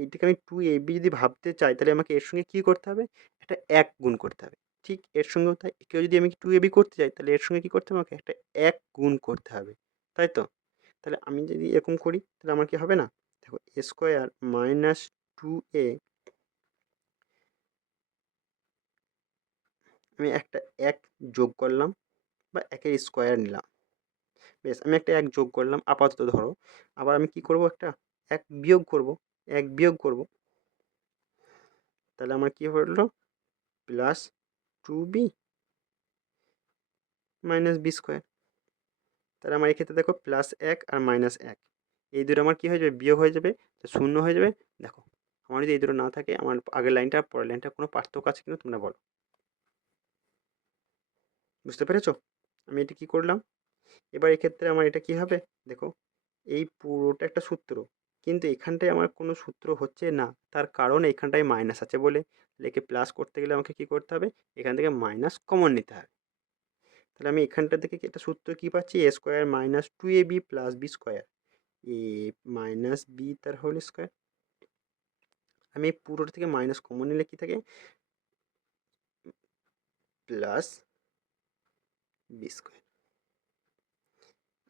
এইটাকে আমি টু এ বি যদি ভাবতে চাই তাহলে আমাকে এর সঙ্গে কী করতে হবে, একটা এক গুণ করতে হবে, ঠিক এর সঙ্গেও তাই, একেও যদি আমি টু এ বি করতে চাই তাহলে এর সঙ্গে কী করতে হবে, আমাকে একটা এক গুণ করতে হবে, তাই তো। তাহলে আমি যদি এরকম করি তাহলে আমার কি হবে না, দেখো এ স্কোয়ার মাইনাস টু এ, আমি একটা এক যোগ করলাম বা একের স্কোয়ার নিলাম, বেশ আমি একটা এক যোগ করলাম আপাতত ধরো, আবার আমি কি করব, একটা এক বিয়োগ করব, এক বিয়োগ করব, তাহলে আমার কি হলো, plus two b minus B square. তাহলে আমার এক্ষেত্রে দেখো প্লাস এক আর মাইনাস এক, এই দুটো আমার কী হয়ে যাবে, বিয়োগ হয়ে যাবে, তো শূন্য হয়ে যাবে। দেখো আমার যদি এই দুটো না থাকে, আমার আগের লাইনটা আর পরের লাইনটা কোনো পার্থক্য আছে কিনা তোমরা বলো, বুঝতে পেরেছো আমি এটা কী করলাম। এবার এক্ষেত্রে আমার এটা কি হবে, দেখো এই পুরোটা একটা সূত্র, কিন্তু এখানটায় আমার কোনো সূত্র হচ্ছে না, তার কারণ এখানটায় মাইনাস আছে বলে, একে প্লাস করতে গেলে আমাকে কি করতে হবে, এখান থেকে মাইনাস কমন নিতে হবে। তাহলে আমি এখানটা থেকে একটা সূত্র কি পাচ্ছি, এ square minus two A B plus B square, A minus B তার হোল স্কোয়ার। আমি পুরোটা থেকে মাইনাস কমন নিলে কি থাকে, প্লাস বি স্কোয়ার,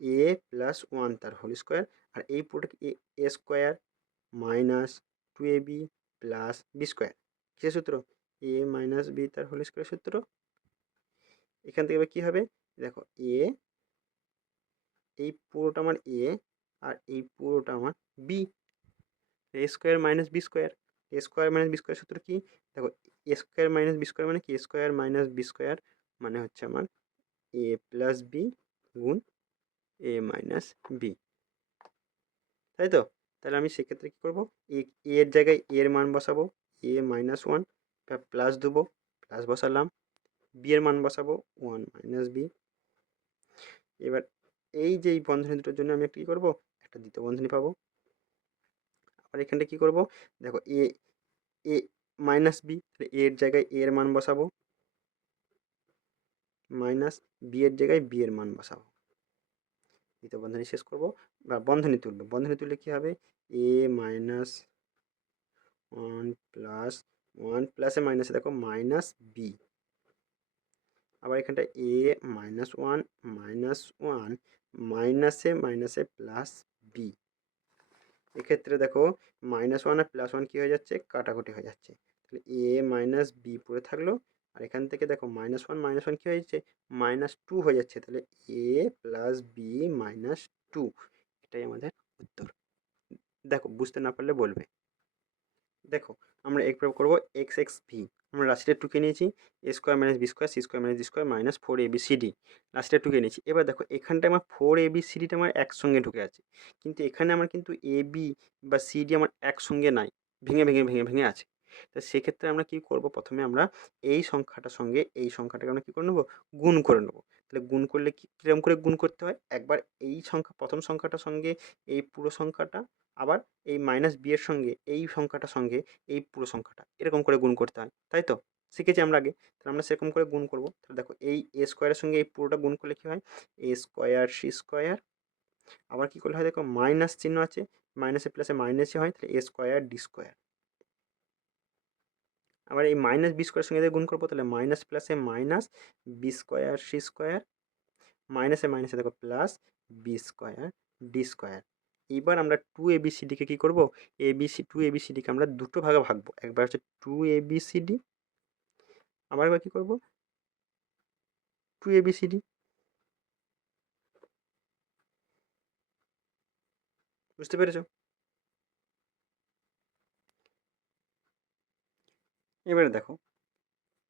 এ প্লাস ওয়ান তার হোল স্কোয়ার, আর এই পুরোটাকে এ square minus two A B plus B square, কিসের সূত্র, এ মাইনাস বি তার হোল স্কোয়ার সূত্র। এখান থেকে এবার কী হবে, দেখো এ, এই পুরোটা আমার এ, আর এই পুরোটা আমার B, A square minus B square, A square minus B square সূত্র কি, দেখো A square minus B square মানে কি, এ স্কোয়ার মাইনাস বি স্কোয়ার মানে হচ্ছে আমার এ প্লাস বি গুণ এ মাইনাস বি, তাই তো? তাহলে আমি সেক্ষেত্রে কী করবো, এর জায়গায় এর মান বসাবো, এ মাইনাস ওয়ান, প্লাস দেবো, প্লাস বসালাম, বি এর মান বসাবো ওয়ান মাইনাস বি। এবার এই যে এই বন্ধনী দুটোর জন্য আমি একটা কী করবো, একটা দ্বিতীয় বন্ধনী পাবো। আর এখানটা কী করবো, দেখো এ এ মাইনাস বি, তাহলে এর জায়গায় এর মান বসাবো, মাইনাস বি এর জায়গায় বি এর মান বসাবো। দ্বিতীয় বন্ধনী শেষ করব বা বন্ধনী তুলব, বন্ধনী তুললে কী হবে, এ মাইনাস ওয়ান প্লাস ওয়ান প্লাসে মাইনাসে দেখো মাইনাস বি, আবার এখানটা এ মাইনাস ওয়ান মাইনাসে মাইনাসে প্লাস বি। এক্ষেত্রে দেখো মাইনাস ওয়ান আর প্লাস ওয়ান কী হয়ে যাচ্ছে, কাটাকুটি হয়ে যাচ্ছে, তাহলে এ মাইনাস বি পড়ে থাকলো। আর এখান থেকে দেখো মাইনাস ওয়ান কী হয়ে যাচ্ছে, মাইনাস টু হয়ে যাচ্ছে, তাহলে A plus B minus two, এটাই আমাদের উত্তর। দেখো বুঝতে না পারলে বলবে। দেখো আমরা এরপর করবো এক্স এক্স ভি, আমরা লাস্টে টুকে নিয়েছি, A square minus B square C square minus D square minus four A B C D, লাস্টে টুকে নিয়েছি। এবার দেখো এখানটায় আমার ফোর এ বি সি ডিটা আমার একসঙ্গে ঢুকে আছে, কিন্তু এখানে আমার কিন্তু এ বি বা সি ডি আমার একসঙ্গে নাই, ভেঙে ভেঙে ভেঙে ভেঙে আছে। তো সেক্ষেত্রে আমরা কী করবো, প্রথমে আমরা এই সংখ্যাটার সঙ্গে এই সংখ্যাটাকে আমরা কী করে নেবো, গুণ করে নেবো। তাহলে গুণ করলে কীরকম করে গুণ করতে হয়, একবার এই সংখ্যা প্রথম সংখ্যাটার সঙ্গে এই পুরো সংখ্যাটা, আবার এই মাইনাস বি এর সঙ্গে এই সংখ্যাটার সঙ্গে এই পুরো সংখ্যাটা, এরকম করে গুণ করতে হয়, তাই তো? শিখেছি আমরা আগে, তাহলে আমরা সেরকম করে গুণ করবো। তাহলে দেখো এই এ স্কোয়ারের সঙ্গে এই পুরোটা গুণ করলে কী হয়, এ স্কোয়ার সি স্কোয়ার, আবার কী করলে হয় দেখো মাইনাস চিহ্ন আছে, মাইনাসে প্লাসে মাইনাসই হয়, তাহলে এ স্কোয়ার ডি স্কোয়ার। আবার এই মাইনাস বি স্কোয়ারের সঙ্গে গুণ করবো, তাহলে মাইনাস প্লাসে minus B square C square, মাইনাসে মাইনাসে দেখো plus B square D square. এবার আমরা টু এ বি সি ডিকে কী করবো, টু এ বি সি ডিকে আমরা দুটো ভাগে ভাগবো, একবার হচ্ছে two A B C d, আবার একবার কী করবো, two A B C d. বুঝতে পেরেছো? এবারে দেখো,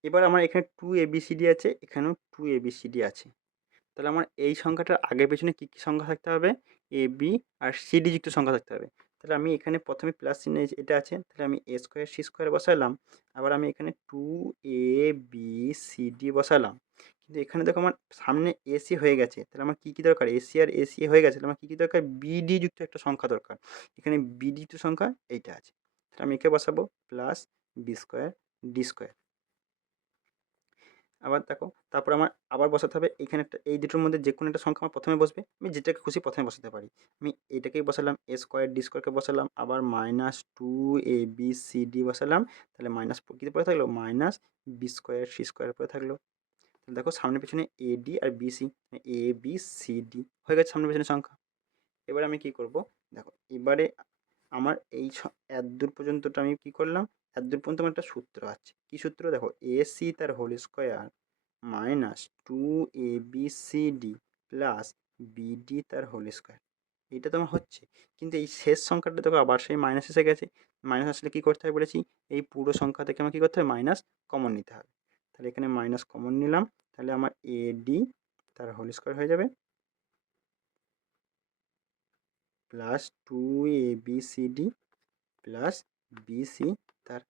এবার আমার এখানে two A B C d আছে, এখানেও two A B C d আছে, তাহলে আমার এই সংখ্যাটার আগে পেছনে কী কী সংখ্যা থাকতে হবে, A B R C D যুক্ত সংখ্যা থাকতে হবে। তাহলে আমি এখানে প্রথমে প্লাস চিহ্ন এটা আছে, তাহলে আমি এ স্কোয়ার সি স্কোয়ার বসালাম, আবার আমি এখানে two A B C d বসালাম। কিন্তু এখানে দেখো আমার সামনে এসি হয়ে গেছে, তাহলে আমার কী কী দরকার, এসি আর এসি হয়ে গেছে, তাহলে আমার কী কী দরকার, বিডি যুক্ত একটা সংখ্যা দরকার। এখানে বিডি যুক্ত সংখ্যা এইটা আছে, তাহলে আমি একে বসাবো plus B square D square. আবার দেখো তারপর আমার আবার বসাতে হবে এখানে একটা, এই দুটোর মধ্যে যে কোনো একটা সংখ্যা আমার প্রথমে বসবে, আমি যেটাকে খুশি প্রথমে বসাতে পারি। আমি এটাকেই বসালাম, এ স্কোয়ার ডি স্কোয়ারকে বসালাম, আবার minus two A B C d বসালাম, তাহলে মাইনাস কী পরে থাকলো, minus B square C square পরে থাকলো। তাহলে দেখো সামনে পেছনে এ ডি আর b c, a B C d হয়ে গেছে সামনে পেছনে সংখ্যা। এবারে আমি কি করব, দেখো এবারে আমার এই এতদূর পর্যন্তটা আমি কি করলাম, এতদূর পর্যন্ত আমার একটা সূত্র আছে, কি সূত্র, দেখো এ সি তার whole square minus two A B C D plus BD তার হোল স্কোয়ার, এইটা তো আমার হচ্ছে। কিন্তু এই শেষ সংখ্যাটা দেখো আবার সেই মাইনাস এসে গেছে, মাইনাস আসলে কী করতে হবে বলেছি, এই পুরো সংখ্যা থেকে আমার কী করতে হবে, মাইনাস কমন নিতে হবে। তাহলে এখানে মাইনাস কমন নিলাম, তাহলে আমার এ ডি তার হোল স্কোয়ার হয়ে যাবে plus two A B C D plus B C তার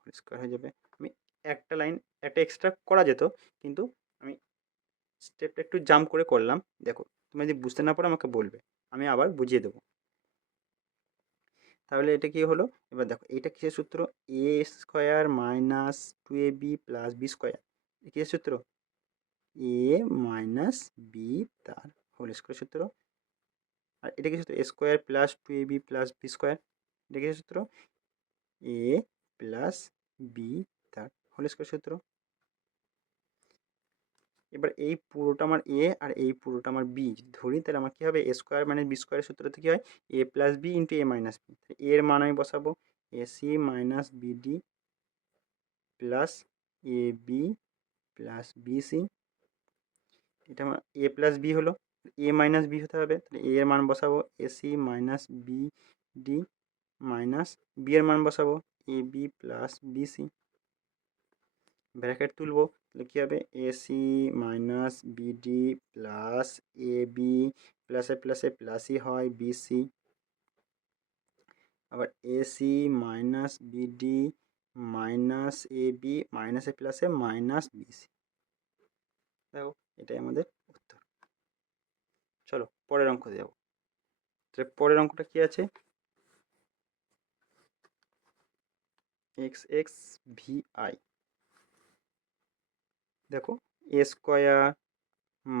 হোল স্কোয়ার হয়ে যাবে। আমি একটা লাইন একটা এক্সট্রা করা যেত, কিন্তু আমি স্টেপটা একটু জাম্প করে করলাম। দেখো তুমি যদি বুঝতে না পারো আমাকে বলবে, আমি আবার বুঝিয়ে দেবো। তাহলে এটা কি হলো, এবার দেখো এইটা কিসের সূত্র, A square minus two A B plus B square, কিসের সূত্র, এ মাইনাস বি তার হোল স্কোয়ার সূত্র। আর এটা কি সূত্র, A square plus two A B plus B square, এটা কিসের সূত্র, এ প্লাস বি তার হোল স্কোয়ার সূত্র। এবার এই পুরোটা আমার এ আর এই পুরোটা আমার বি ধরি, তাহলে আমার কী হবে, এ স্কোয়ার মাইনাস বি স্কোয়ারের সূত্রতে কী হয়, a plus B into a minus B, এর মান আমি বসাবো A C minus BD plus A B plus B c, এটা আমার এ প্লাস বি হলো, এ মাইনাস বি হতে হবে, তাহলে এ এর মান বসাবো A C minus B D minus B এর মান বসাবো A B plus B C, bracket তুলবো, তাহলে কী হবে এসি মাইনাস বিডি প্লাস এ বি প্লাসে প্লাসে প্লাসই হয় বিসি, আবার AC minus BD minus A B মাইনাসে প্লাসে মাইনাস বিসি। দেখো এটাই আমাদের উত্তর। চলো পরের অঙ্ক যাব। তাহলে পরের অঙ্কটা কি আছে, এক্স এক্স ভি আই। দেখো A square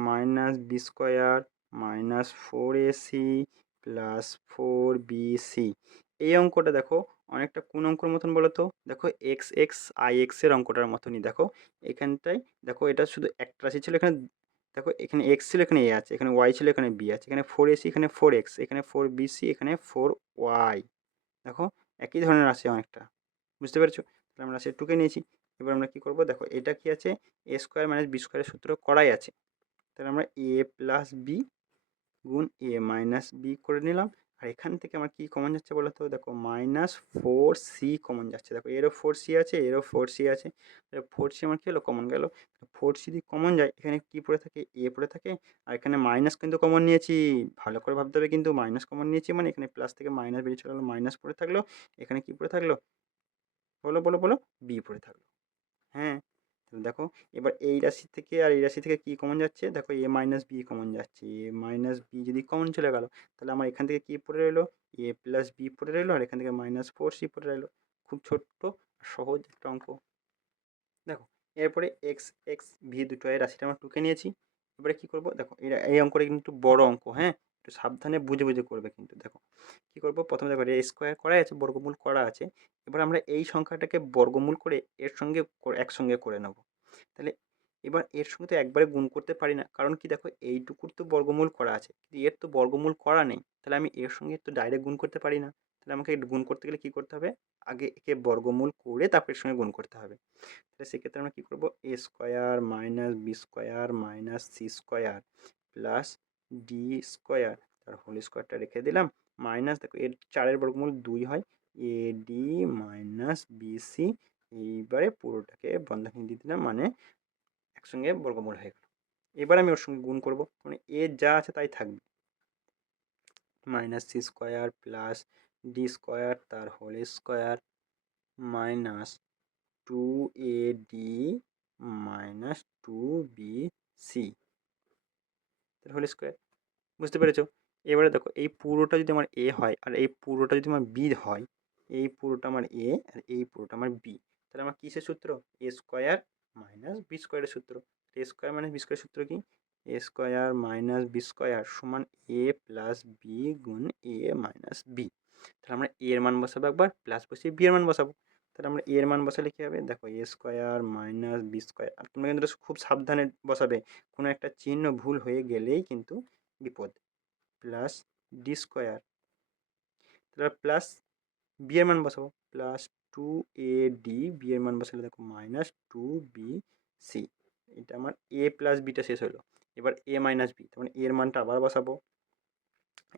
minus B square minus 4ac plus 4bc। এই অঙ্কটা দেখো অনেকটা কোন অঙ্কর মতন বলো তো, দেখো এক্স এক্স আই এক্সের অঙ্কটার মতনই। দেখো এখানটায় দেখো এটা শুধু একটা রাশি ছিল, এখানে দেখো এখানে এক্স ছিল, এখানে এ আছে, এখানে ওয়াই ছিল, এখানে বি আছে, এখানে 4ac, এখানে 4x, এখানে 4bc, এখানে 4y। দেখো একই ধরনের রাশি অনেকটা, বুঝতে পেরেছো? তাহলে আমরা রাশি টুকে নিয়েছি। এবার আমরা কী করবো, দেখো এটা কি আছে, এ স্কোয়ার মাইনাস বি স্কোয়ারের সূত্র করাই আছে। তাহলে আমরা এ প্লাস বি গুণ এ মাইনাস বি করে নিলাম। আর এখান থেকে আমার কী কমন যাচ্ছে বলো তো, দেখো মাইনাস 4c কমন যাচ্ছে। দেখো এরও 4c আছে, এরও 4c আছে, 4c আমার কী হলো, কমন গেল। 4c যদি কমন যায়, এখানে কী পড়ে থাকে, এ পড়ে থাকে। আর এখানে মাইনাস কিন্তু কমন নিয়েছি, ভালো করে ভাবতে হবে কিন্তু, মাইনাস কমন নিয়েছি মানে এখানে প্লাস থেকে মাইনাস বেরিয়ে চলে গেলো, মাইনাস পড়ে থাকলো। এখানে কী পড়ে থাকলো, বলো বলো বলো, বি পড়ে থাকলো। হ্যাঁ দেখো এবার এই রাশি থেকে আর এই রাশি থেকে কি কমন যাচ্ছে, দেখো এ মাইনাস বি কমন যাচ্ছে। এ মাইনাস বি যদি কমন চলে গেল, তাহলে আমার এখান থেকে কি পড়ে রইলো, এ প্লাস বি পড়ে রইলো, আর এখান থেকে মাইনাস 4c পড়ে রইলো। খুব ছোট্ট সহজ একটা অঙ্ক। দেখো এরপরে এক্স এক্স ভি দুটো এই রাশিটা আমরা টুকে নিয়েছি। এবারে কি করব, দেখো এই অঙ্কটা কিন্তু বড় অঙ্ক, হ্যাঁ একটু সাবধানে বুঝে বুঝে করবে কিন্তু। দেখো কি করব, প্রথমে দেখো এ স্কোয়ার করা আছে, বর্গমূল করা আছে। এবার আমরা এই সংখ্যাটাকে বর্গমূল করে এর সঙ্গে একসঙ্গে করে নেব। তাহলে এবার এর সঙ্গে তো একবারে গুণ করতে পারি না, কারণ কি দেখো এইটুকুর তো বর্গমূল করা আছে, কিন্তু এর তো বর্গমূল করা নেই। তাহলে আমি এর সঙ্গে তো ডাইরেক্ট গুণ করতে পারি না। তাহলে আমাকে গুণ করতে গেলে কি করতে হবে, আগে একে বর্গমূল করে তারপর এর সঙ্গে গুণ করতে হবে। তাহলে সেক্ষেত্রে আমরা কী করবো, A square minus B square minus C square plus D square, তার হোল স্কোয়ারটা রেখে দিলাম, মাইনাস দেখো এর 4-এর বর্গমূল 2 হয়, এ ডি মাইনাস বিসি। এইবারে পুরোটাকে বন্ধনী দিয়ে দিলাম, মানে একসঙ্গে বর্গমূল হয়ে গেল। এবার আমি ওর সঙ্গে গুণ করবো, মানে এ যা আছে তাই থাকবে, minus C square plus D square তার whole square minus 2ad minus 2bc তার হোল স্কোয়ার। বুঝতে পেরেছো? এবারে দেখো এই পুরোটা যদি আমার এ হয় আর এই পুরোটা যদি আমার বি হয়, এই পুরোটা আমার এ আর এই পুরোটা আমার বি, তাহলে আমার কিসের সূত্র, এ স্কোয়ার মাইনাস বি স্কোয়ারের সূত্র। এ স্কোয়ার মাইনাস বি স্কোয়ারের সূত্র কি, এ স্কোয়ার মাইনাস বি স্কোয়ার সমান এ প্লাস বি গুণ এ মাইনাস বি। তাহলে আমরা এ এর মান বসাবো একবার, প্লাস বসিয়ে বি এর মান বসাবো। তাহলে আমরা এর মান বসালে কী হবে, দেখো A square minus B square. আর তোমরা কিন্তু খুব সাবধানে বসাবে, কোনো একটা চিহ্ন ভুল হয়ে গেলেই কিন্তু বিপদ। প্লাস ডি স্কোয়ার, তাহলে প্লাস বি এর মান বসাবো, প্লাস 2ad, বি এর মান বসালে দেখো মাইনাস 2bc। এটা আমার এ প্লাস বিটা শেষ হলো। এবার এ মাইনাস বি, তার মানে এর মানটা আবার বসাবো,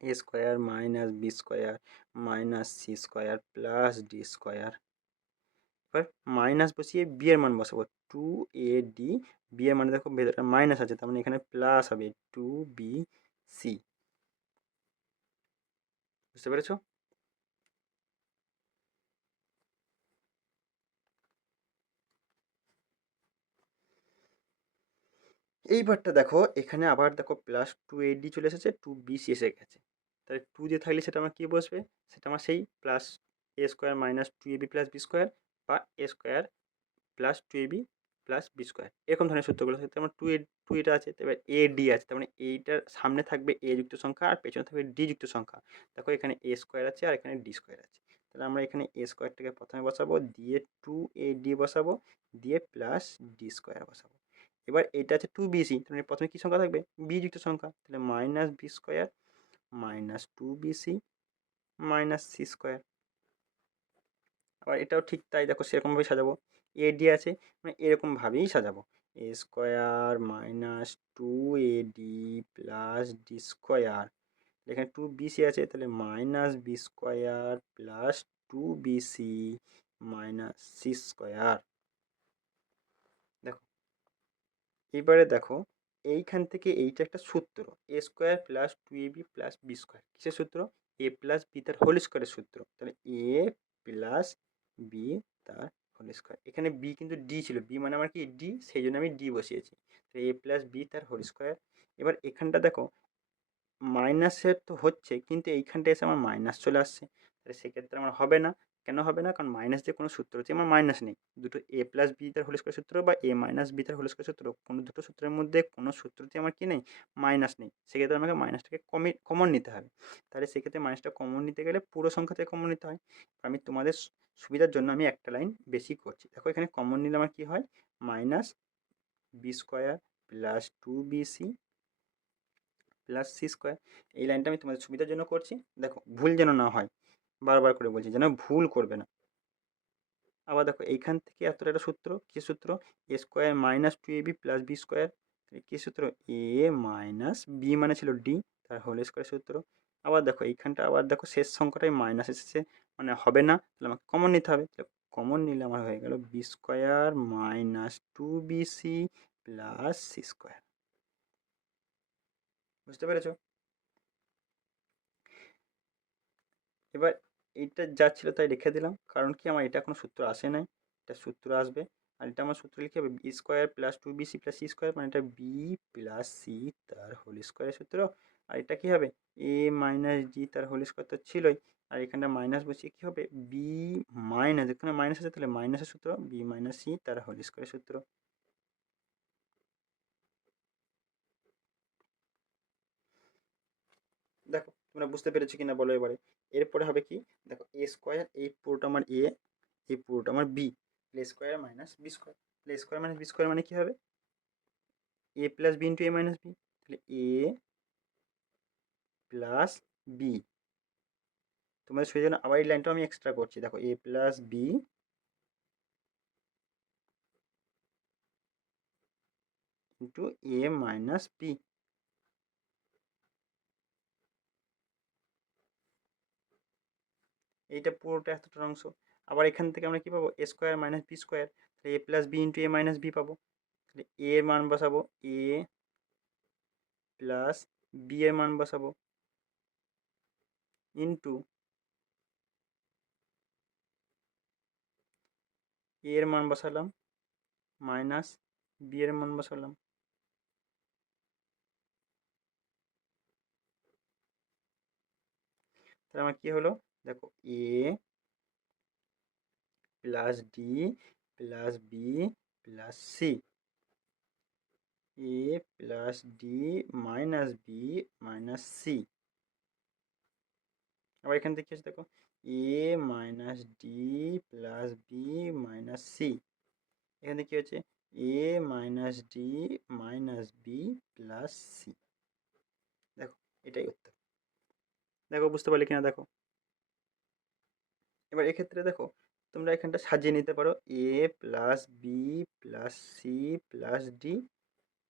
A square minus B square minus C square plus D square. এবার মাইনাস বসিয়ে বি এর মান বসাবো, 2ad, বি এর মানে দেখো ভেতরটা মাইনাস আছে, তার মানে এখানে প্লাস হবে 2bc। বুঝতে পেরেছো? এইবারটা দেখো এখানে আবার দেখো প্লাস 2ad চলে এসেছে, 2bc এসে গেছে। তাহলে 2 দিয়ে থাকলে সেটা আমার কী বসবে, সেটা আমার সেই plus A square minus 2ab plus B square, বা A square plus 2ab plus B square, এরকম ধরনের সূত্রগুলো। সেক্ষেত্রে আমার 2 এটা আছে, এবার এ ডি আছে, তার মানে এইটার সামনে থাকবে এ যুক্ত সংখ্যা আর পেছনে থাকবে ডি যুক্ত সংখ্যা। দেখো এখানে এ স্কোয়ার আছে আর এখানে ডি স্কোয়ার আছে। তাহলে আমরা এখানে এ স্কোয়ারটাকে প্রথমে বসাবো, দিয়ে 2ad বসাবো, দিয়ে প্লাস ডি স্কোয়ার বসাবো। এবার এটা আছে 2bc, তাহলে প্রথমে কী সংখ্যা থাকবে, বি যুক্ত সংখ্যা, তাহলে minus B square minus 2bc minus C square. আবার এটাও ঠিক তাই, দেখো সেরকমভাবেই সাজাবো, এ ডি আছে মানে এরকমভাবেই সাজাবো, A square minus 2ad plus D square. এখানে 2bc আছে, তাহলে minus B square plus 2bc minus C square. দেখো এবারে দেখো এইখান থেকে এইটা একটা সূত্র, A square plus two A B plus B square, কিসের সূত্র? এ প্লাস বি তার হোল স্কোয়ারের সূত্র। তাহলে এ প্লাস বি তার হোল স্কোয়ার, এখানে বি কিন্তু ডি ছিল, বি মানে আমার কি ডি, সেই জন্য আমি ডি বসিয়েছি। তো এ প্লাস বি তার হোল স্কোয়ার। এবার এখানটা দেখো মাইনাসের তো হচ্ছে, কিন্তু এইখানটা এসে আমার মাইনাস চলে আসছে, তাহলে সেক্ষেত্রে আমার হবে না। কেন হবে না? কারণ মাইনাস দিয়ে কোনো সূত্র হচ্ছে আমার মাইনাস নেই। দুটো এ প্লাস বি তার হোল স্কোয়ার সূত্র বা এ মাইনাস বি তার হোল স্কোয়ার সূত্র, কোনো দুটো সূত্রের মধ্যে কোনো সূত্রতে আমার কি নেই? মাইনাস নেই। সেক্ষেত্রে আমাকে মাইনাসটাকে কমন নিতে হবে। তাহলে সেক্ষেত্রে মাইনাসটা কমন নিতে গেলে পুরো সংখ্যা থেকে কমন নিতে হয়। আমি তোমাদের সুবিধার জন্য আমি একটা লাইন বেশি করছি। দেখো এখানে কমন নিলে আমার কি হয়? Minus B square plus two b c plus C square. এই লাইনটা আমি তোমাদের সুবিধার জন্য করছি, দেখো ভুল যেন না হয়, বারবার করে বলছি যেন ভুল করবে না। আবার দেখো এইখান থেকে এতটা একটা সূত্র, কী সূত্র? A square minus two A B plus B square, কী সূত্র? এ মাইনাস বি মানে ছিল ডি তার হোল স্কোয়ার সূত্র। আবার দেখো এইখানটা আবার দেখো শেষ সংখ্যাটাই মাইনাস এসেছে, মানে হবে না, তাহলে আমাকে কমন নিতে হবে। কমন নিলে আমার হয়ে গেল b square minus two b c plus C square. বুঝতে পেরেছো? এবার এইটা যা ছিল তাই রেখে দিলাম, কারণ কি আমার এটা কোনো সূত্র আসে নাই, এটা সূত্র আসবে। আর এটা আমার সূত্র লিখে হবে b square plus two b c plus C square, মানে এটা বি প্লাস সি তার হোল স্কোয়ারের সূত্র। আর এটা কী হবে? এ মাইনাস ডি তার হোল স্কোয়ার তো ছিলই, আর এখানটা মাইনাস বসিয়ে কী হবে? বি মাইনাস, এখানে মাইনাস আছে তাহলে মাইনাসের সূত্র বি মাইনাস সি তার হোল স্কোয়ারের সূত্র। দেখো তোমরা বুঝতে পেরেছো কিনা বলো এবারে। এরপরে হবে কি? দেখো এ স্কোয়ার, এই পুরোটা আমার এ, এই পুরোটা আমার B, A square minus B square. তাহলে A square minus B square মানে কী হবে? A plus B into a minus B. তাহলে এ প্লাস বি, তোমাদের সেই জন্য আবার এই লাইনটাও আমি এক্সট্রা করছি। দেখো A plus B into a minus B. এইটা পুরোটা এতটা অংশ। আবার এখান থেকে আমরা কী পাবো? এ স্কোয়ার মাইনাস বি স্কোয়ার, তাহলে A plus B into a minus B পাবো। তাহলে এ এর মান বসাবো, এ প্লাস বি এর মান বসাবো ইন্টু এ এর মান বসালাম মাইনাস বি এর মান বসালাম। তাহলে আমার কী হলো? দেখো A plus D plus B plus C, A plus D minus B minus C. আবার এখান থেকে কি আছে দেখো, A minus D plus B minus C. এখান থেকে কী হচ্ছে? A minus D minus B plus C. দেখো এটাই উত্তর। দেখো বুঝতে পারলে কিনা দেখো। এবার এক্ষেত্রে দেখো তোমরা এখানটা সাজিয়ে নিতে পারো, A plus B plus C plus D,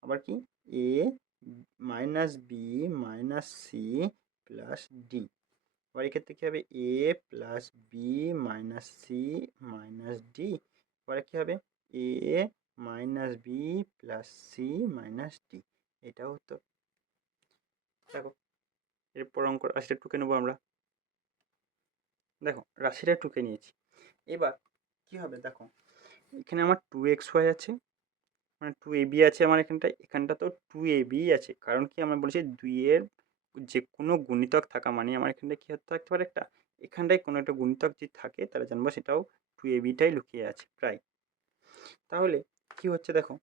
আবার কি A minus B minus C plus D. আবার এক্ষেত্রে কী হবে? A plus B minus C minus D. এবারে কী হবে? এ minus B plus C minus D. এটাও উত্তর। দেখো এরপর অঙ্ক রাশিটা টুকে নেবো আমরা। দেখো রাশিটা টুকে নিয়েছি। এবার কী হবে দেখো, এখানে আমার টু এক্স ওয়াই আছে, মানে টু এ বি আছে আমার এখানটায়, এখানটা তো টু এ বি আছে, কারণ কি আমরা বলেছি দুইয়ের যে কোনো গুণিতক থাকা মানে আমার এখানটায় কী হতে থাকতে পারে? একটা এখানটায় কোনো একটা গুণিতক যদি থাকে তাহলে জানবো সেটাও টু এ বিটাই লুকিয়ে আছে প্রায়। তাহলে কি হচ্ছে দেখো,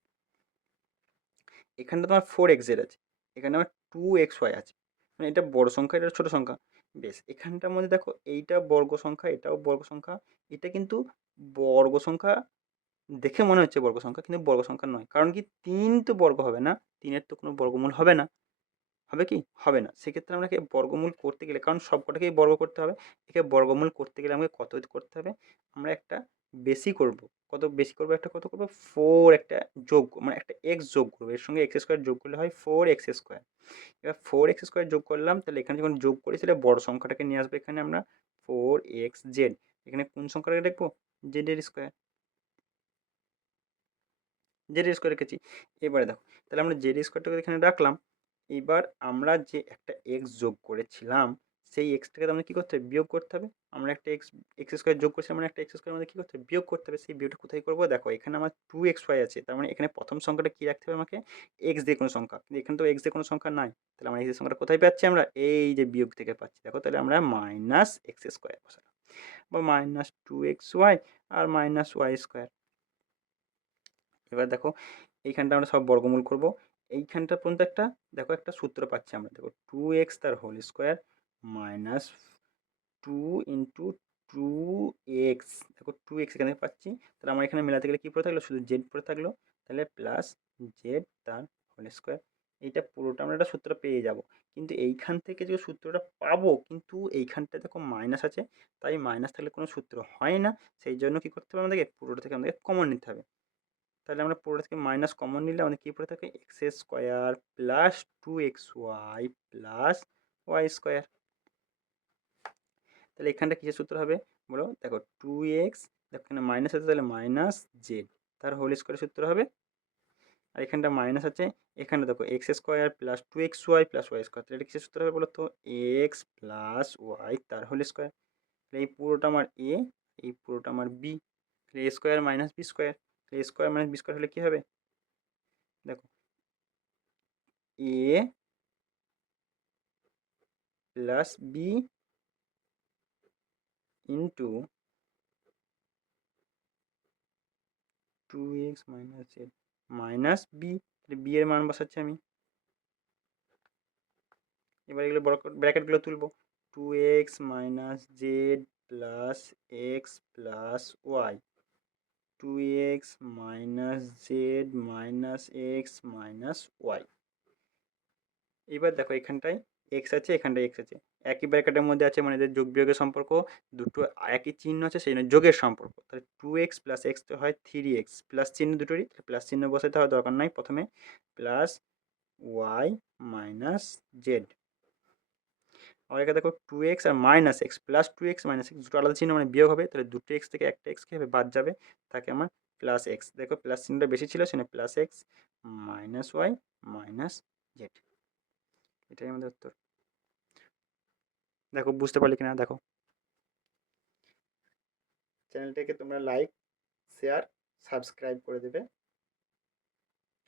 এখানটা তোমার ফোর এক্সের আছে, এখানে আমার টু এক্স ওয়াই আছে, মানে এটা বড় সংখ্যা, এটা ছোটো সংখ্যা। বেশ, এখানটার মধ্যে দেখো এইটা বর্গ সংখ্যা, এটাও বর্গ সংখ্যা, এটা কিন্তু বর্গ সংখ্যা দেখে মনে হচ্ছে বর্গ সংখ্যা, কিন্তু বর্গ সংখ্যা নয়। কারণ কি? তিন তো বর্গ হবে না, তিনের তো কোনো বর্গমূল হবে না, হবে কি? হবে না। সেক্ষেত্রে আমাকে বর্গমূল করতে গেলে, কারণ সব কটাকেই বর্গ করতে হবে, একে বর্গমূল করতে গেলে আমাকে কত করতে হবে? আমরা একটা বেশি করব। কত বেশি করবো? একটা কত করবো? ফোর একটা যোগ, মানে একটা এক্স যোগ করবো, এর সঙ্গে এক্স স্কোয়ার যোগ করলে হয় ফোর এক্স স্কোয়ার। এবার ফোর এক্স স্কোয়ার যোগ করলাম, তাহলে এখানে যখন যোগ করি তাহলে বড় সংখ্যাটাকে নিয়ে আসবে এখানে আমরা, ফোর এক্স জেড। এখানে কোন সংখ্যাটাকে দেখবো? জেড এর স্কোয়ার, জেড স্কোয়ার রেখেছি। এবারে দেখো, তাহলে আমরা জেড স্কোয়ারটাকে এখানে রাখলাম। এবার আমরা যে একটা এক্স যোগ করেছিলাম, সেই এক্সটাকে আমরা কী করতে হবে, বিয়োগ করতে হবে। আমরা একটা এক্স স্কোয়ার যোগ করেছিলাম, মানে একটা এক্স স্কোয়ার আমাদের কী করতে হবে, বিয়োগ করতে হবে। সেই বিয়োগটা কোথায় করবো, দেখো এখানে আমার 2xy আছে, তার মানে এখানে প্রথম সংখ্যাটা কী রাখতে হবে আমাকে, এক্স দিয়ে কোনো সংখ্যা, কিন্তু এখানে তো এক্স দিয়ে কোনো সংখ্যা নাই। তাহলে আমরা এই সংখ্যাটা কোথায় পাচ্ছি, আমরা এই যে বিয়োগ থেকে পাচ্ছি। দেখো তাহলে আমরা মাইনাস এক্স স্কোয়ার বসালাম, বা মাইনাস 2xy আর মাইনাস ওয়াই স্কোয়ার। এবার দেখো এইখানটা আমরা সব বর্গমূল করব। এইখানটা পর্যন্ত একটা দেখো একটা সূত্র পাচ্ছি আমরা, দেখো 2x তার হোল স্কোয়ার মাইনাস 2 × 2x, দেখো 2x এখানে পাচ্ছি। তাহলে আমার এখানে মেলাতে গেলে কী পড়ে থাকলো, শুধু জেড পড়ে থাকলো। তাহলে প্লাস জেড তার হোল স্কোয়ার। এইটা পুরোটা আমরা একটা সূত্র পেয়ে যাব। কিন্তু এইখান থেকে যে সূত্রটা পাবো, কিন্তু এইখানটা দেখো মাইনাস আছে, তাই মাইনাস থাকলে কোনো সূত্র হয় না। সেই জন্য কী করতে হবে, আমাদেরকে পুরোটা থেকে আমাদেরকে কমন নিতে হবে। তাহলে আমরা পুরোটা থেকে মাইনাস কমন নিলে আমাদের কী পড়ে থাকে, x square plus 2xy plus y square. তাহলে এখানটা কিসের সূত্র হবে বলো, দেখো 2x, দেখো এখানে মাইনাস আছে, তাহলে মাইনাস জেড তার হোল স্কোয়ারের সূত্র হবে। আর এখানটা মাইনাস আছে, এখানে দেখো x square plus 2xy plus y square, তাহলে এটা কিসের সূত্র হবে বলো তো, এক্স প্লাস ওয়াই তার হোল স্কোয়ার। তাহলে এই পুরোটা আমার এ, এই পুরোটা আমার বি, তাহলে A square minus B square. তাহলে A square minus B square হলে কী হবে, দেখো A plus B into 2x minus Z minus B, B এর মান বসাচ্ছি আমি। এবার এগুলো বড় ব্র্যাকেটগুলো তুলবো, 2x minus z plus x plus y, 2x minus Z minus x minus y. এবার দেখো এখানটায় এক্স আছে, এখানটায় এক্স আছে, একই ব্র্যাকেটের মধ্যে আছে, মানে এদের যোগ বিয়োগের সম্পর্ক, দুটো একই চিহ্ন আছে, সেই জন্য যোগের সম্পর্ক। তাহলে 2x প্লাস এক্স তো হয় 3x, প্লাস চিহ্ন দুটোরই, প্লাস চিহ্ন বসাতে হয় দরকার নাই প্রথমে, প্লাস ওয়াই মাইনাস জেড। আবার এখানে দেখো 2x আর minus X, plus 2x minus X দুটো আলাদা চিহ্ন, মানে বিয়োগ হবে। তাহলে দুটো এক্স থেকে একটা এক্স কী হবে, বাদ যাবে, তাকে আমার প্লাস এক্স, দেখো প্লাস চিহ্নটা বেশি ছিল, সেখানে plus x minus y minus z. এটাই আমাদের উত্তর। দেখো বুঝতে পারলে কিনা, দেখো চ্যানেলটাকে তোমরা লাইক, শেয়ার, সাবস্ক্রাইব করে দেবে।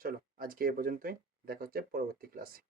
চলো আজকে এ পর্যন্তই, দেখা হচ্ছে পরবর্তী ক্লাসে।